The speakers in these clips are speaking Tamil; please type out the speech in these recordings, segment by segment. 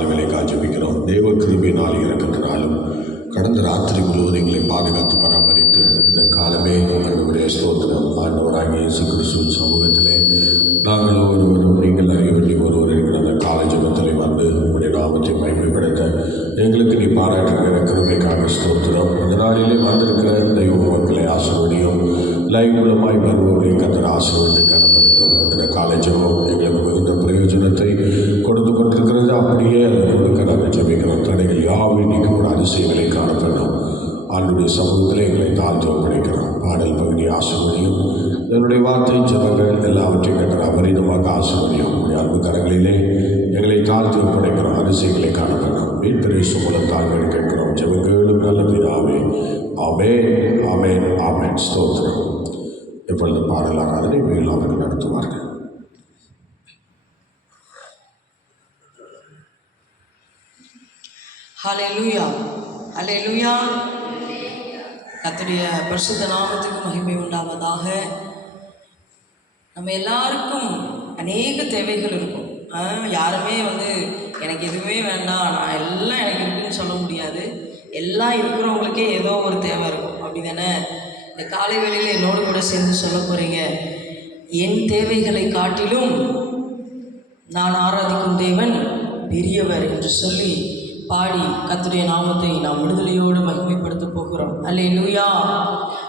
காலவேளைக்காக ஜெபிக்கிறோம். தேவ கிருபையினால் இரக்கத்தினாலும் கடந்த ராத்திரி முழுவதும் எங்களை பாதுகாத்து பராமரித்து இந்த காலமே ஆண்டவரே ஸ்தோத்திரம். ஆண்டவராகிய இயேசு கிறிஸ்துவின் சமூகத்திலே நாங்கள் ஒவ்வொருவரும் நீங்கள் அறிய வேண்டிய ஒருவர் இருக்கிற அந்த கால ஜெபத்திலே வந்து உங்களுடைய நாமத்தை மகிமைப்படுத்த எங்களுக்கு நீ பாராட்டுகிற கிருபைக்காக ஸ்தோத்திரம். இந்த நாளிலே வந்திருக்கிற தெய்வ மக்களை ஆசீர்வதியும், லைவ் மூலமாய் வருவோரை கர்த்தர் ஆசீர்வதித்து கனப்படுத்தும். இந்த கால ஜெபம் எங்களுக்கு மிகுந்த பிரயோஜனத்தை கொடுத்து கொண்டிருக்கிறது. அப்படியே அதை கொடுக்க நாங்கள் ஜெபிக்கிறோம். தடைகள் யாவை நீக்கப்பட அதிசயங்களை காணப்படும். ஆண்டுடைய சமூகத்தில் எங்களை தாழ்த்து ஒப்படைக்கிறோம். பாடல் பகுதி ஆசீர்வதியும், என்னுடைய வார்த்தை ஜெபங்கள் எல்லாவற்றையும் கர்த்தர் அபரிதமாக ஆசீர்வதியும். அன்பு கரங்களிலே எங்களை தாழ்த்து ஒப்படைக்கிறோம். அதிசயங்களை காணப்படும். மீட்பரேசு மூலம் தாழ்மை கேட்கிறோம். ஜெபங்களும் நல்ல பிதாவே. ஆமென், ஆமென், ஆமென். ஸ்தோத்திரம். இப்பொழுது பாடல் ஆராதனை மேலாளர்கள் நடத்துவார்கள். ஹல்லேலூயா, ஹல்லேலூயா. கர்த்தருடைய பரிசுத்த நாமத்துக்கு மகிமை உண்டாவதாக. நம்ம எல்லாருக்கும் அநேக தேவைகள் இருக்கும். யாருமே எனக்கு எதுவுமே வேண்டாம், நான் எல்லாம் எனக்கு இருக்குன்னு சொல்ல முடியாது. எல்லாம் இருக்கிறவங்களுக்கே ஏதோ ஒரு தேவை இருக்கும், அப்படி தானே? இந்த காலை வேளையில் என்னோடு கூட சேர்ந்து சொல்ல போகிறீங்க, என் தேவைகளை காட்டிலும் நான் ஆராதிக்கும் தேவன் பெரியவர் என்று சொல்லி பாடி கர்த்தருடைய நாமத்தை நாம் விடுதலையோடு மகிமைப்படுத்த போகிறோம். அல்லேலூயா.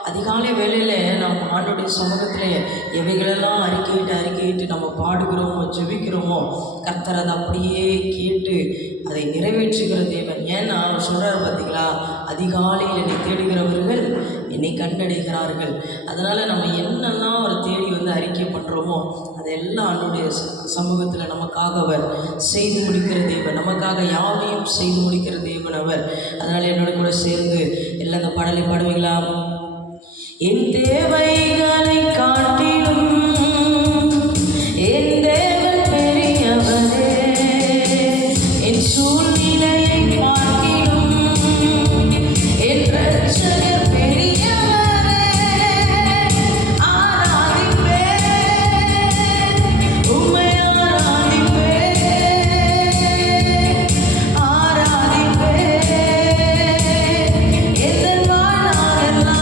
அதிகாலை வேளையில் நாம் ஆண்டவருடைய சமூகத்தில் எவைகளெல்லாம் அறிக்கையிட்டு நம்ம பாடுகிறோமோ ஜெபிக்கிறோமோ கர்த்தர் அதை அப்படியே கேட்டு அதை நிறைவேற்றுகிற தேவன். ஏன்னா சொல்கிறார் பார்த்தீங்களா, அதிகாலையில் என்னை தேடுகிறவர்கள் என்னை கண்டடைகிறார்கள். அதனால் நம்ம என்னெல்லாம் அவர் தேடி அறிக்கை பண்ணுறோமோ அதெல்லாம் ஆண்டவருடைய சமூகத்தில் நமக்காக அவர் செய்து முடிக்கிற தேவன், நமக்காக யாவையும் செய்து முடிக்கிற தேவன் அவர். அதனால் என்னோட கூட சேர்ந்து எல்லாம் அந்த பாடலை பாடுவீங்களா? என் தேவைகளை காட்டிலும் என் தேவன் பெரியவரே, என் சூழ்நிலையை பார்க்கிலும் என் ரட்சகர் பெரியவரே. ஆராதிப்பேன், உம்மை ஆராதிப்பேன், ஆராதிப்பேன் என் வாழ்நாளெல்லாம்.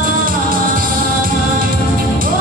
ஓ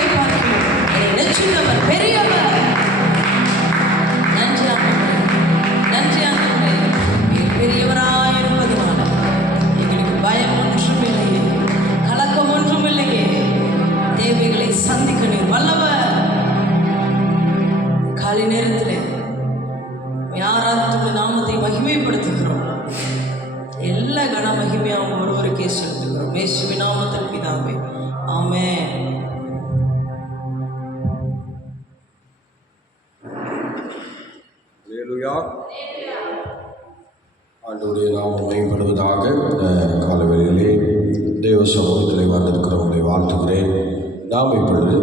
ரட்சித்தவரை பார்க்கிறோம். என்னை ரட்சித்தவர் பெரியவர். நன்றி ஆண்டவரே, நன்றி ஆண்டவரே. நீர் பெரியவராயிருப்பதனால எங்களுக்கு பயம் ஒன்றும் இல்லையே, கலக்கம் ஒன்றும் இல்லையே. தேவைகளை சந்திக்க நீர் வல்லவர். காலை நேரத்தில் யாராவது நாமத்தை மகிமைப்படுத்துகிறோம். எல்லா கன மகிமையாகவும் ஒருவருக்கே செலுத்துகிறோம். இயேசுவின் நாமத்தில் பிதாவே, ஆமென். அல்லேலூயா. ஆண்டவருடைய நாமம் மேம்படுவதாக. இந்த காலவெளியிலே தேவ சமூகத்தில் வந்திருக்கிறவங்களை வாழ்த்துகிறேன். நாம் இப்பொழுது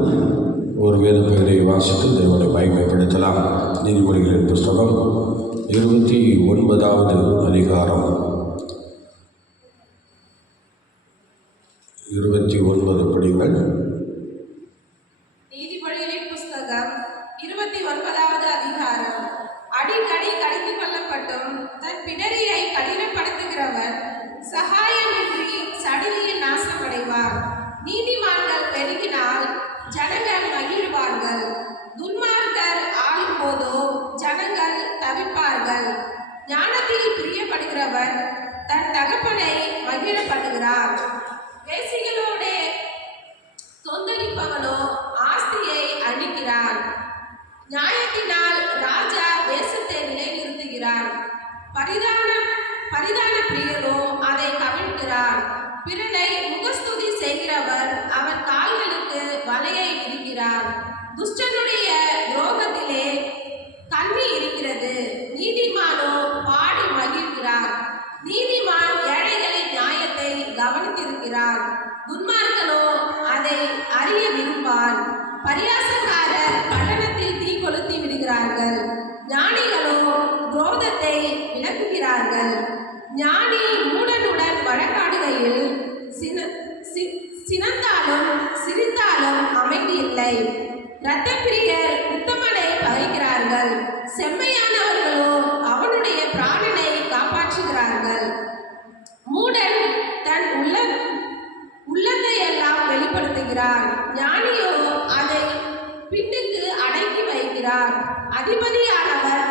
ஒரு வேத பகுதியை வாசித்து தேவனை மகிமைப்படுத்தலாம். நீதிமொழிகளின் புஸ்தகம் 29வது அதிகாரம் 29 படிகள். நீதிமொழிகளின் புஸ்தகம் 29வது அதிகாரம். அடிக்கடி கடிந்து கொள்ளப்பட்டும் தன் பிடரியை கடினப்படுத்துகிறவர் சகாயமின்றி சடிதியில் நாசமடைவார். நீதிமான்கள் பெருகினால் ஜனங்கள் மகிழ்வார்கள். துன்மார்க்கர் ஆளும் போதோ ஜனங்கள் தவிப்பார்கள். ஞானத்தில் பிரியப்படுகிறவர் தன் தகப்பனை மகிழ பண்ணுகிறார். வேசிகளோடு தொந்தளிப்பவனோ ஆஸ்தியை அழிக்கிறான். நியாயத்தினால் ராஜா தேசத்தை நிலைநிறுத்துகிறார். பரிதான பிரியனோ அதை கவிழ்க்கிறார். பிறனை முகஸ்துதி செய்கிறவர் அவன் கால்களுக்கு வலையை விடுகிறார். துஷ்டனுடைய துரோகத்திலே கண்ணி இருக்கிறது, நீதிமானோ பாடி மகிழ்கிறார். நீதிமான் ஏழைகளின் நியாயத்தை கவனித்திருக்கிறார். துன்மார்க்கனோ அதை அறிய விரும்பான். பரியாசக்காரர் பட்டணத்தில் தீ கொளுத்தி விடுகிறார்கள். ஞானிகளோ குரோதத்தை விளக்குகிறார்கள். ஞானி மூடனுடன் வழக்காடுகையில் சினந்தாலும் சிரித்தாலும் அமைதி இல்லை. இரத்தப்பிரியர் உத்தமனை பகைக்கிறார்கள். செம்மையானவர்களோ அவனுடைய பிராணனை காப்பாற்றுகிறார்கள். மூடன் தன் உள்ளத்தை எல்லாம் வெளிப்படுத்துகிறார். ஞானியோ அதை பின்னுக்கு அடக்கி வைக்கிறார். அதிபதியானவர்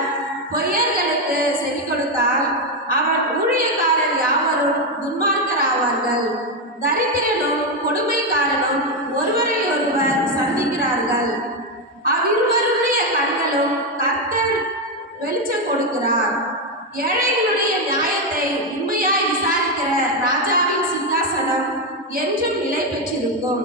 பொய்யர்களுக்கு செவி கொடுத்தால் அவன் ஊழியக்காரர் யாவரும் துன்மார்க்கராவார்கள். தரித்திரனும் கொடுமைக்காரனும் ஒருவரை ஒருவர் சந்திக்கிறார்கள். அவ்விருவருடைய கண்களும் கர்த்தர் வெளிச்சம் கொடுக்கிறார். ஏழைகளுடைய நியாயத்தை உண்மையாய் விசாரிக்கிற ராஜாவின் சிங்காசனம் என்றும் நிலை பெற்றிருக்கும்.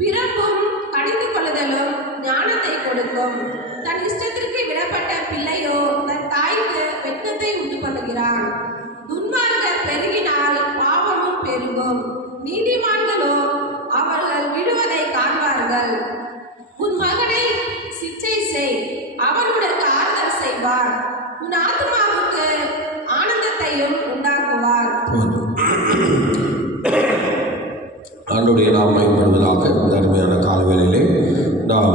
பிறப்பும் கடிந்து கொள்ளுதலும் ஞானத்தை கொடுக்கும். தன் இஷ்டத்திற்கு விடப்பட்ட பிள்ளையோ தன் தாய்க்கு வெட்கத்தை உண்டு பண்ணுகிறான். துன்மார்க்கர் பெருகினால் பாவமும் பெருகும். நீதிமான்களோ அவர்கள் விடுவதை காண்பார்கள். உன் மகனை சிச்சை செய், அவன் உனக்கு ஆறுதல் செய்வார். உன் ஆத்மாவுக்கு ஆனந்தத்தையும் உண்டாக்குவார். ஆண்டுடைய நாம் மேம்படுவதாக. இந்த அருமையான காலவேளையிலே நாம்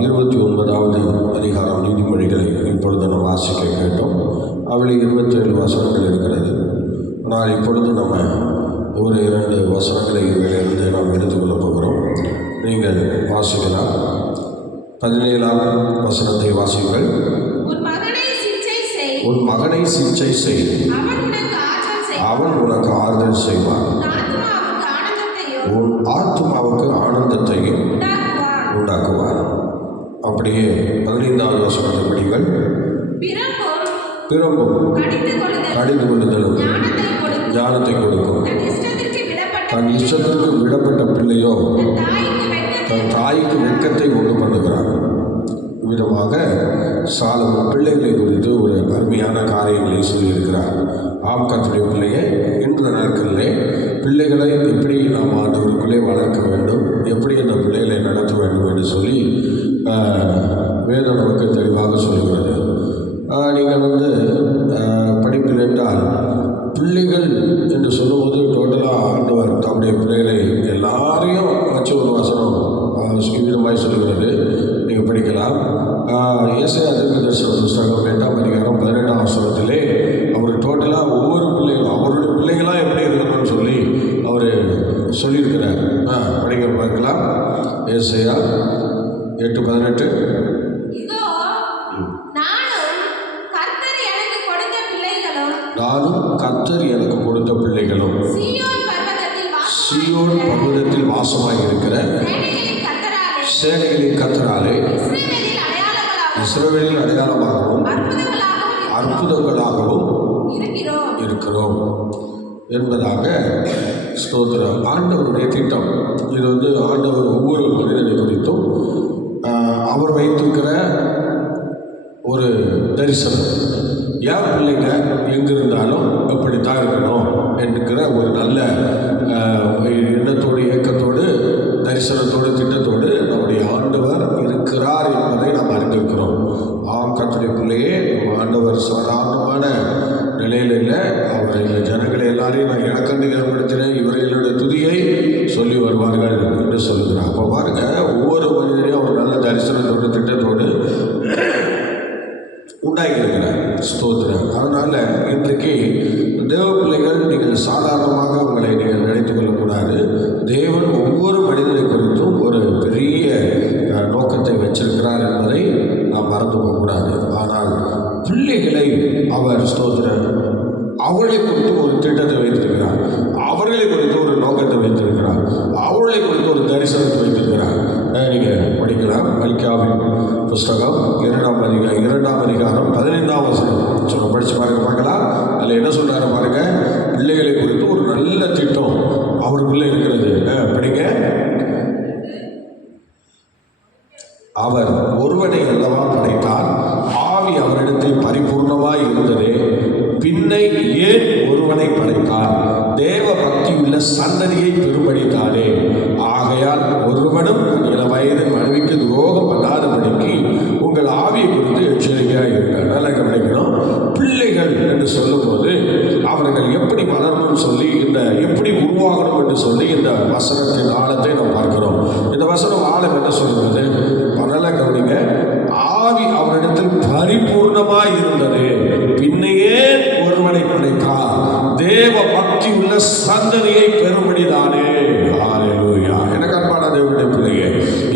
29வது அதிகாரம் நீதிமொழிகளை இப்பொழுது நாம் வாசிக்க கேட்டோம். அவளில் 27 வசனங்கள் இருக்கிறது. ஆனால் இப்பொழுது நம்ம ஒரு 2 வசனங்களை இதிலிருந்து நாம் எடுத்துக்கொள்ளப் போகிறோம். நீங்கள் வாசிக்கலாம். 17ஆம் வசனத்தை வாசிங்கள். உன் மகனை சிச்சை செய், உன் மகனை சிச்சை செய், அவன் உனக்கு ஆறுதல் செய்வான். உன் ஆத்மாவுக்கு ஆனந்தத்தையும் உண்டாக்குவார். அப்படியே 15வது வசனத்தை படிங்கள். பிறம்பும் கடிந்து கொள்ளுதலும் ஞானத்தை கொடுக்கும். தன் இஷ்டத்திற்கு விடப்பட்ட பிள்ளையோ தன் தாய்க்கு வெட்கத்தை உண்டு பண்ணுகிறார். விதமாக சாலமோன் பிள்ளைகளை குறித்து ஒரு அருமையான காரியங்களை சொல்லியிருக்கிறார். ஆம் கர்த்தருடைய பிள்ளையை இன்று நாட்களிலே பிள்ளைகளை எப்படி நாம் ஆண்டவருக்குள்ளே வளர்க்க வேண்டும், எப்படி அந்த பிள்ளைகளை நடத்த வேண்டும் என்று சொல்லி வேதம் நமக்கு தெளிவாக சொல்லுகிறது. நீங்கள் படிப்பில் என்றால் பிள்ளைகள் என்று சொல்லும்போது டோட்டலாக ஆண்டவர் தம்முடைய பிள்ளைகளை எல்லாரையும் வச்சு ஒரு வசனம் விதமாய் சொல்லுகிறது. நீங்கள் படிக்கலாம். ஏசாயா தீர்க்கதரிசன புஸ்தகம் 8ஆம் அதிகாரம் 18ஆம் வசனத்திலே அவர் டோட்டலாக ஒவ்வொரு பிள்ளைகளும் அவருடைய பிள்ளைகளாக எப்படி இருக்கணும்னு சொல்லி அவர் சொல்லியிருக்கிறார். படிக்க பார்க்கலாம். ஏசாயா 8:18. இதோ நானும் கர்த்தர் எனக்கு கொடுத்த பிள்ளைகளும் நானும் கர்த்தர் எனக்கு கொடுத்த பிள்ளைகளும் சீயோன் பர்வதத்தில் வாசமாய் இருக்கிற சேனைகளின் கர்த்தராலே இஸ்ரவேலில் அடையாளமாகவும் அற்புதங்களாகவும் இருக்கிறோம் என்பதாக ஸ்தோத்திரம். ஆண்டவருடைய திட்டம் இது. ஆண்டவர் ஒவ்வொரு மனிதனை குறித்தும் அவர் வைத்திருக்கிற ஒரு தரிசனம். என் பிள்ளைங்க எங்கிருந்தாலும் இப்படித்தான் இருக்கணும் என்கிற ஒரு நல்ல எண்ணத்தோடு, இயக்கத்தோடு, தரிசனத்தோடு, திட்டத்தோடு நம்முடைய ஆண்டவர் இருக்கிறார் என்பதை நாம் அறிந்திருக்கிறோம். கர்த்தருடைய பிள்ளையே, ஆண்டவர் சாதாரணமான நிலையில் இல்லை. அவர் இந்த ஜனங்களை எல்லாரையும் நான் இலக்கண்டு ஏற்படுத்தினேன், இவர்களுடைய துதியை சொல்லி வருவார்கள் என்று சொல்லுகிறார். அப்போ பாருங்க, ஒவ்வொரு மனிதனையும் அவர் நல்ல தரிசனத்தோடு, திட்டத்தோடு உண்டாகியிருக்கிறார். ஸ்தோத்திரம். அதனால் இன்றைக்கு தேவ பிள்ளைகள், நீங்கள் சாதாரணமாக உங்களை நீங்கள் நினைத்துக் கொள்ளக்கூடாது. தேவன் ஒவ்வொரு மனிதனை குறித்தும் ஒரு பெரிய நோக்கத்தை வச்சிருக்கிறார் என்பதை நாம் மறந்து போகக்கூடாது. ஆனால் பிள்ளைகளை அவர் ஸ்தோத்திரம் அவர்களை குறித்து ஒரு திட்டத்தை வைத்திருக்கிறார், அவர்களை குறித்து ஒரு நோக்கத்தை வைத்திருக்கிறார், அவர்களை குறித்து ஒரு தரிசனத்தை வைத்திருக்கிறார். நீங்கள் படிக்கலாம். மல்கியாவின் புஸ்தகம் 2ஆம் அதிகாரம் 15ஆம் வசனம் சொல்ல படித்து பாருங்க, பார்க்கலாம். அதில் என்ன சொல்கிறாரு பாருங்க. பிள்ளைகளை குறித்து ஒரு நல்ல திட்டம் அவருக்குள்ளே இருக்கிறது. படிங்க. அவர் ஒருவனை அல்லவா படைத்தார், ஆவி அவரிடத்தில் பரிபூர்ணமாய் இருந்ததே, பின்னை ஏன் ஒருவனை படைத்தார்? தேவ பக்தியுள்ள சந்ததியை பெரும்படித்தானே. ஆகையால் ஒருவனும் இள வயது மனைவிக்கு துரோகம் பண்ணாதபடிக்கு உங்கள் ஆவியை குறித்து எச்சரிக்கையாக இருக்க. நல்லா கவனிக்கணும். பிள்ளைகள் என்று சொல்லும்போது அவர்கள் எப்படி வளரணும்னு சொல்லி, எப்படி உருவாகணும் என்று சொல்லி இந்த வசனத்தின் ஆழத்தை நாம் பார்க்கிறோம். இந்த வசனம் ஆழம் என்ன சொல்கிறது? நல்லா கவனிங்க. ஆவி அவரிடத்தில் பரிபூர்ணமாய் இருந்தது, பின்னையே ஒருவனை படைத்தார், தேவ பக்தி உள்ள சந்ததியை பெறும்படிதானே. ஹல்லேலூயா. எனக்கு அன்பான தேவனுடைய பிள்ளையே,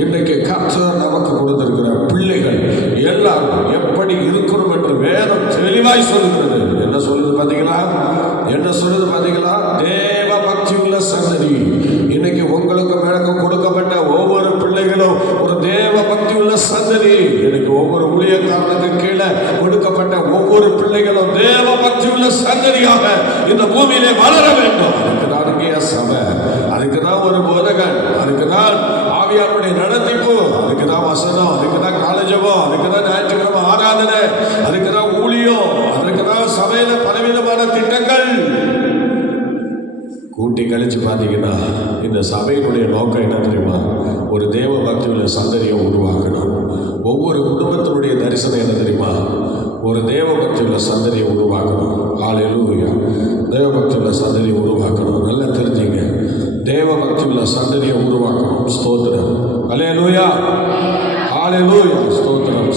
இன்றைக்கு கர்த்தர் நமக்கு கொடுத்திருக்கிற பிள்ளைகள் எல்லாரும் எப்படி இருக்கணும் என்று வேதம் தெளிவாய் சொல்லுகிறது. என்ன சொல்லுது பார்த்தீங்களா? தேவ பக்தி உள்ள சந்ததி. இன்னைக்கு உங்களுக்கு எனக்கு கொடுக்கப்பட்ட ஒவ்வொரு பிள்ளைகளும் ஒரு தேவ பக்தி உள்ள சந்ததி. இன்னைக்கு ஒவ்வொரு ஊழியக்காரனுக்கு கீழே கொடுக்கப்பட்ட ஒவ்வொரு பிள்ளைகளும் தேவ பக்தி உள்ள சந்ததியாக இந்த பூமியிலே வளர வேண்டும். அதுக்குதான் இங்கே சபை, அதுக்குதான் ஒரு போதகன், அதுக்குதான் ஆவியாருடைய நடத்திப்பு, அதுக்குதான் வசனம், அதுக்குதான் காலேஜபம், அதுக்குதான் ஞாயிற்றுக்கிழமை ஆராதனை, அதுக்குதான் ஊழியம், அதுக்குதான் சபையில பலவிதமான திட்டங்கள். கூட்டி கழிச்சு பார்த்தீங்கன்னா இந்த சபையினுடைய நோக்கம் என்ன தெரியுமா? ஒரு தேவ பக்தி உள்ள சந்ததியை உருவாக்கணும். ஒவ்வொரு குடும்பத்தினுடைய தரிசனம் என்ன தெரியுமா? ஒரு தேவ பக்தி உள்ள சந்ததியை உருவாக்கணும். ஹல்லேலூயா. தேவ பக்தி உள்ள சந்ததியை உருவாக்கணும். நல்லா தெரிஞ்சுங்க. தேவ பக்தி உள்ள சந்ததியை உருவாக்கணும். ஸ்தோத்திரம். ஹல்லேலூயா. ஹல்லேலூயா. ஸ்தோத்திரம்.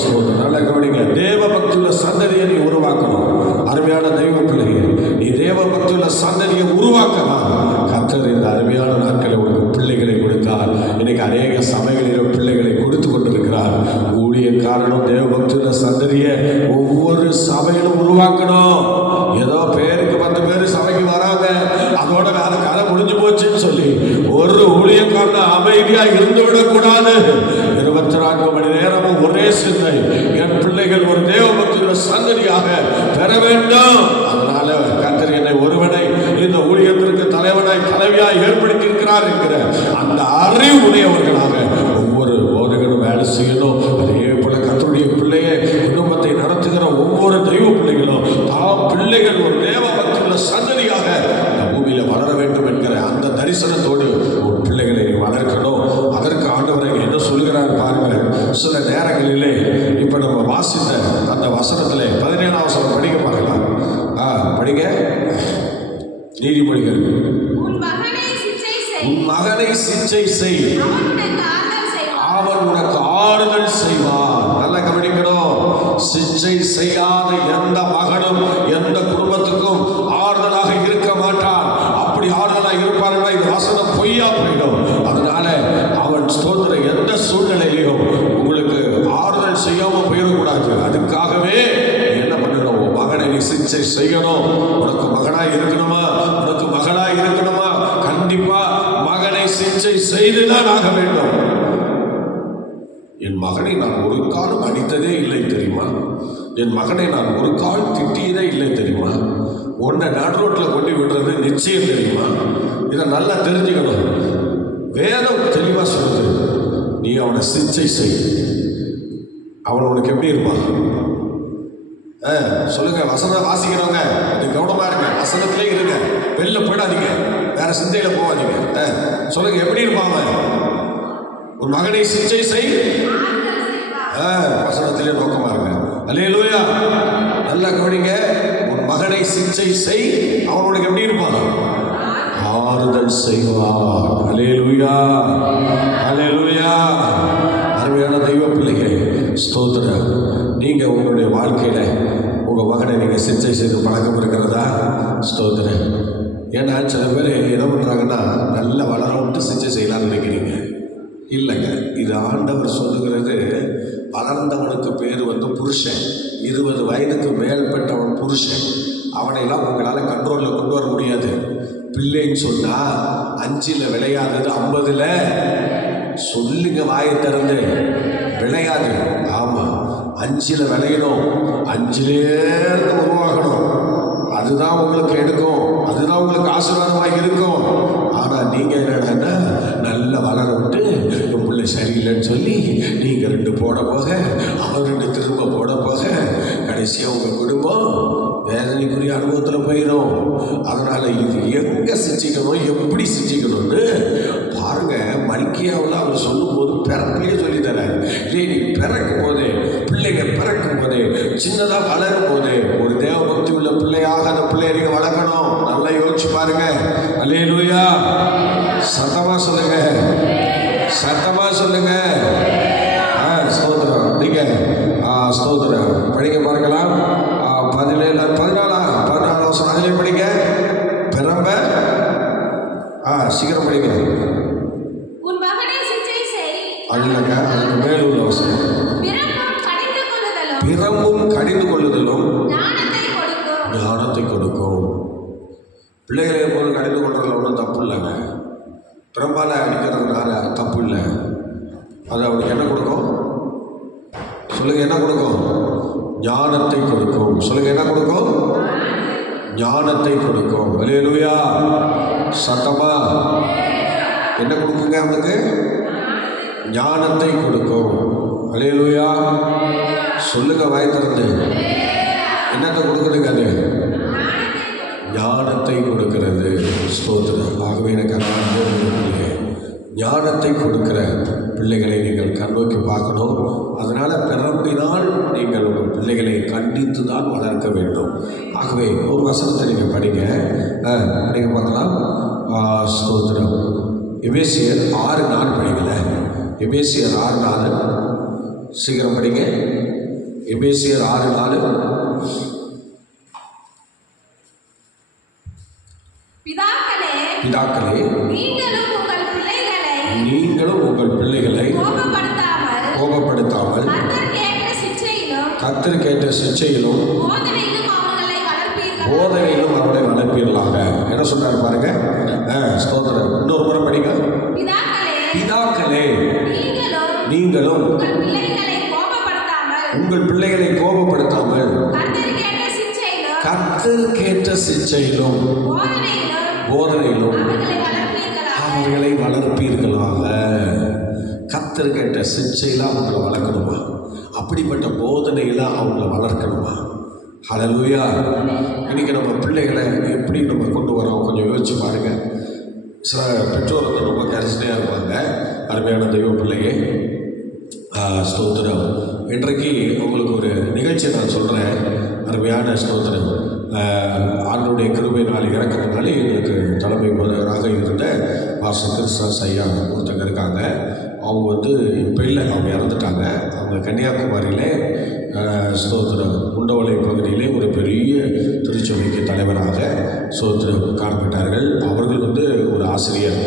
நல்லா கவனிங்க. தேவ பக்தி உள்ள சந்ததியை நீ உருவாக்கணும். அருமையான தெய்வ பிள்ளையே, நீ தேவ பக்தி உள்ள சந்ததியை உருவாக்கலாம். கர்த்தர் இந்த அருமையான நாட்களை உனக்கு பிள்ளைகளை கொடுத்தார். இன்னைக்கு அநேக சபைகளில் பிள்ளைகளை கொடுத்து கொண்டிருக்கிறார். ஊழியக்காரனும் தேவ பக்தி உள்ள சந்ததியை ஒவ்வொரு சபையிலும் உருவாக்கணும். ஏதோ பேருக்கு 10 பேர் சபைக்கு வராங்க, அதோட வேலை கதை முடிஞ்சு போச்சுன்னு சொல்லி ஒரு ஊழியக்காரன் அமைதியா இருந்து விடக்கூடாது. 24 மணி நேரமும் ஒரே சிந்தை, என் பிள்ளைகள் ஒரு தேவ பக்தியுள்ள சந்ததியாக பெற வேண்டும். அதனால கர்த்தர் என்னை ஒருவனை இந்த ஊழியத்திற்கு தலைவியாய் ஏற்படுத்தி இருக்கிறார் என்கிற அந்த அறிவு உடையவர்களாக ஒவ்வொரு போதகனும் வேலை செய்யணும். அதே போல கர்த்தருடைய பிள்ளையை குடும்பத்தை நடத்துகிற ஒவ்வொரு தெய்வ பிள்ளைகளும் தாம் பிள்ளைகள் ஒரு தேவ பக்தியுள்ள சந்ததியாக இந்த பூமியில வளர வேண்டும் என்கிற அந்த தரிசனத்தோடு ஒரு பிள்ளைகளை வளர்க்கணும். அதற்கு ஆண்டவரை என்ன சொல்கிறார் பாருங்க. சில நேரங்களிலே இப்ப நம்ம வாசித்த அந்த வசனத்திலே 17ஆம் வசனம் படிக்க பார்க்கலாம். படிங்க. நீதிமொழிகள். உன் மகனை சிச்சை செய், அவன் உனக்கு ஆறுதல் செய்வான். நல்லா கவனிக்கணும். சிச்சை செய்யாத எந்த மகனும் எந்த குடும்பத்துக்கும் ஆறுதலாக இருக்க மாட்டான். அப்படி ஆறுதலாக இருப்பார்கள் இந்த வசனம் பொய்யா போயிடும். அதனால அவன் ஸ்தோத்திர செய்யணும். உனக்கு மகனாய் இருக்கணுமா, உனக்கு மகளாய் இருக்கணுமா, கண்டிப்பா மகனை சிகிச்சை செய்துதான் ஆக வேண்டும். என் மகனை நான் ஒரு காலம் அடித்ததே இல்லை தெரியுமா, என் மகனை நான் ஒரு கால் திட்டியதே இல்லை தெரியுமா, உன்னை நாட் ரோட்டில் கொண்டு விடுறது நிச்சயம் தெரியுமா. இதை நல்லா தெரிஞ்சுக்கணும். வேதம் தெளிவாக சொல்லுது, நீ அவனை சிகிச்சை செய். அவன் உனக்கு எப்படி இருப்பான்? சொல்லுங்க, வசனம் வாசிக்கிறவங்க கொஞ்சம் கவனமா இருங்க, வசனத்திலே இருங்க, வெளில போயிடாதீங்க, வேற சிந்தையில போகாதீங்க. சொல்லுங்க, எப்படி இருப்பான் அவன்? உன் மகனை சிகிச்சை செய். வசனத்திலே நோக்கமா இருங்க. அல்லேலூயா. நல்லா கவனிங்க. உன் மகனை சிகிச்சை செய், அவன் உனக்கு எப்படி இருப்பான்? ஆறுதல் செய்வார். அல்லேலூயா, அல்லேலூயா. அருமையான தெய்வ பிள்ளைகளே, ஸ்தோத்திரம். நீங்க உங்களுடைய வாழ்க்கையில உங்க மகனை நீங்க சிகிச்சை செய்து பழக்கம் இருக்கிறதா? ஸ்தோத்திரம். ஏன்னா சில பேர் என்ன பண்றாங்கன்னா, நல்ல வளர விட்டு சிகிச்சை செய்யலாம்னு நினைக்கிறீங்க. இல்லைங்க, இது ஆண்டவர் சொல்லுகிறது. வளர்ந்தவனுக்கு பேர் புருஷன். 20 வயதுக்கு மேற்பட்டவன் புருஷன். அவனையெல்லாம் உங்களால் கண்ட்ரோலில் கொண்டு வர முடியாது. பிள்ளைன்னு சொன்னால் 5ல் விளையாதது 50ல் சொல்லுங்க, வாயை திறந்து. விளையாது. ஆமாம், 5ல் விளையணும், 5லேருந்து உருவாகணும். அதுதான் உங்களுக்கு எடுக்கும், அதுதான் உங்களுக்கு ஆசீர்வாதமாக இருக்கும். ஆனால் நீங்கள் என்னன்னா, நல்லா வளர விட்டு உன் பிள்ளை சரியில்லைன்னு சொல்லி நீங்கள் 2 போட போக, அவன் 2 திரும்ப போட போக, கடைசியாக உங்கள் குடும்பம் வேதனைக்குரிய அனுபவத்தில் போயிடும். அதனால் இது எங்கே சிச்சிக்கணும், எப்படி சிச்சிக்கணும்னு பாருங்க. மல்கியாவில் அவர் சொல்லும்போது பிறப்பிலே சொல்லித்தரார். இல்லை, நீ பிறக்கும் போதே, பிள்ளைங்க பிறக்கும் போதே, சின்னதாக வளரும் போதே ஒரு தேவ பக்தி உள்ள பிள்ளையாக அந்த பிள்ளைய நீங்கள் வளர்க்கணும். நல்லா யோசிச்சு பாருங்க. அல்லேலூயா. சத்தமாக சொல்லுங்க, சத்தமாக சொல்லுங்க. ஸ்தோத்திரம். நீங்க ஸ்தோத்திரம் படிக்க பாருங்களா. 14 வருஷம் அதிலே படிங்க. பிறம்ப சீக்கிரம் படிங்க. உன் மகனை சிகிச்சை செய். அது இல்லைங்க, அதுக்கு மேல் உள்ள வசனம். பிறம்பும் கடிந்து கொள்ளுதலும் ஞானத்தை கொடுக்கும். பிள்ளைகளை எப்போதும் கடிந்து கொள்றதுல ஒன்றும் தப்பு இல்லைங்க. பிறம்பால் அடிக்கிறதுனால தப்பு இல்லை. அது அவனுக்கு என்ன கொடுக்கும்? சொல்லுங்க, என்ன கொடுக்கும்? ஞானத்தை கொடுக்கும். சொல்லுங்க, என்ன கொடுக்கும்? ஞானத்தை கொடுக்கும். அல்லேலூயா. சத்தமா என்ன கொடுக்குங்க? அவனுக்கு ஞானத்தை கொடுக்கும். அல்லேலூயா. சொல்லுங்க, வாய் திறந்து. என்னத்தை கொடுக்குதுங்க? அது ஞானத்தை கொடுக்கிறது. ஸ்தோத்திரம். ஆகவே எனக்கு ஞானத்தை கொடுக்கிற பிள்ளைகளை நீங்கள் கண்ணோக்கி பார்க்கணும். அதனால் பிறப்பினால் நீங்கள் உங்கள் பிள்ளைகளை கண்டித்து தான் வளர்க்க வேண்டும். ஆகவே ஒரு வசனத்தை நீங்கள் படிங்க. நீங்கள் பார்க்கலாம். ஸ்தோத்திரம். எபேசியர் 6:4 படிக்கல. எபேசியர் 6:4 சீக்கிரம் படிங்க. எபேசியர் 6:4. பிதாக்களே, நீங்களும் உங்கள் பிள்ளைகளை கோபப்படுத்தாமல் கர்த்தருக்கேற்ற சிட்சையிலும் போதனையிலும் அவளை வளர்ப்பீர்களாக. என்ன சொல்றாரு பாருங்க. ஸ்தோத்திரம். இன்னொரு முறை படிங்க. பிதாக்களே, நீங்களும் உங்கள் பிள்ளைகளை கோபப்படுத்தாமல் கர்த்தருக்கேற்ற சிட்சையிலும் போதனையிலும் அவர்களை வளர்ப்பீர்களாக. கர்த்தருக்கேற்ற சிட்சையெல்லாம் அவங்களை வளர்க்கணுமா? அப்படிப்பட்ட போதனையெல்லாம் அவங்கள வளர்க்கணுமா? ஹல்லேலூயா. இன்னைக்கு நம்ம பிள்ளைகளை எப்படி நம்ம கொண்டு வரோம் கொஞ்சம் யோசிச்சு பாருங்க. சில பெற்றோர் ரொம்ப கரிசனையாக இருப்பாங்க. அருமையான தெய்வ பிள்ளையே, ஸ்தோத்திரம். இன்றைக்கு உங்களுக்கு ஒரு நிகழ்ச்சியை நான் சொல்கிறேன். அருமையான ஸ்தோத்திரம். ஆண்டவருடைய கிருபையினால் இறக்கத்தினாலே எங்களுக்கு தலைமை போதகராக இருந்த பாஸ்டர் கிறிஸ்தாஸ் ஐயா ஒருத்தங்க இருக்காங்க. அவங்க இப்போ இல்லை, அவங்க இறந்துட்டாங்க. அவங்க கன்னியாகுமரியிலே ஸ்தோத்திரம் குண்டவளை பகுதியிலே ஒரு பெரிய திருச்சபைக்கு தலைவராக ஸ்தோத்திரம் காணப்பட்டார்கள். அவர்கள் ஒரு ஆசிரியர்.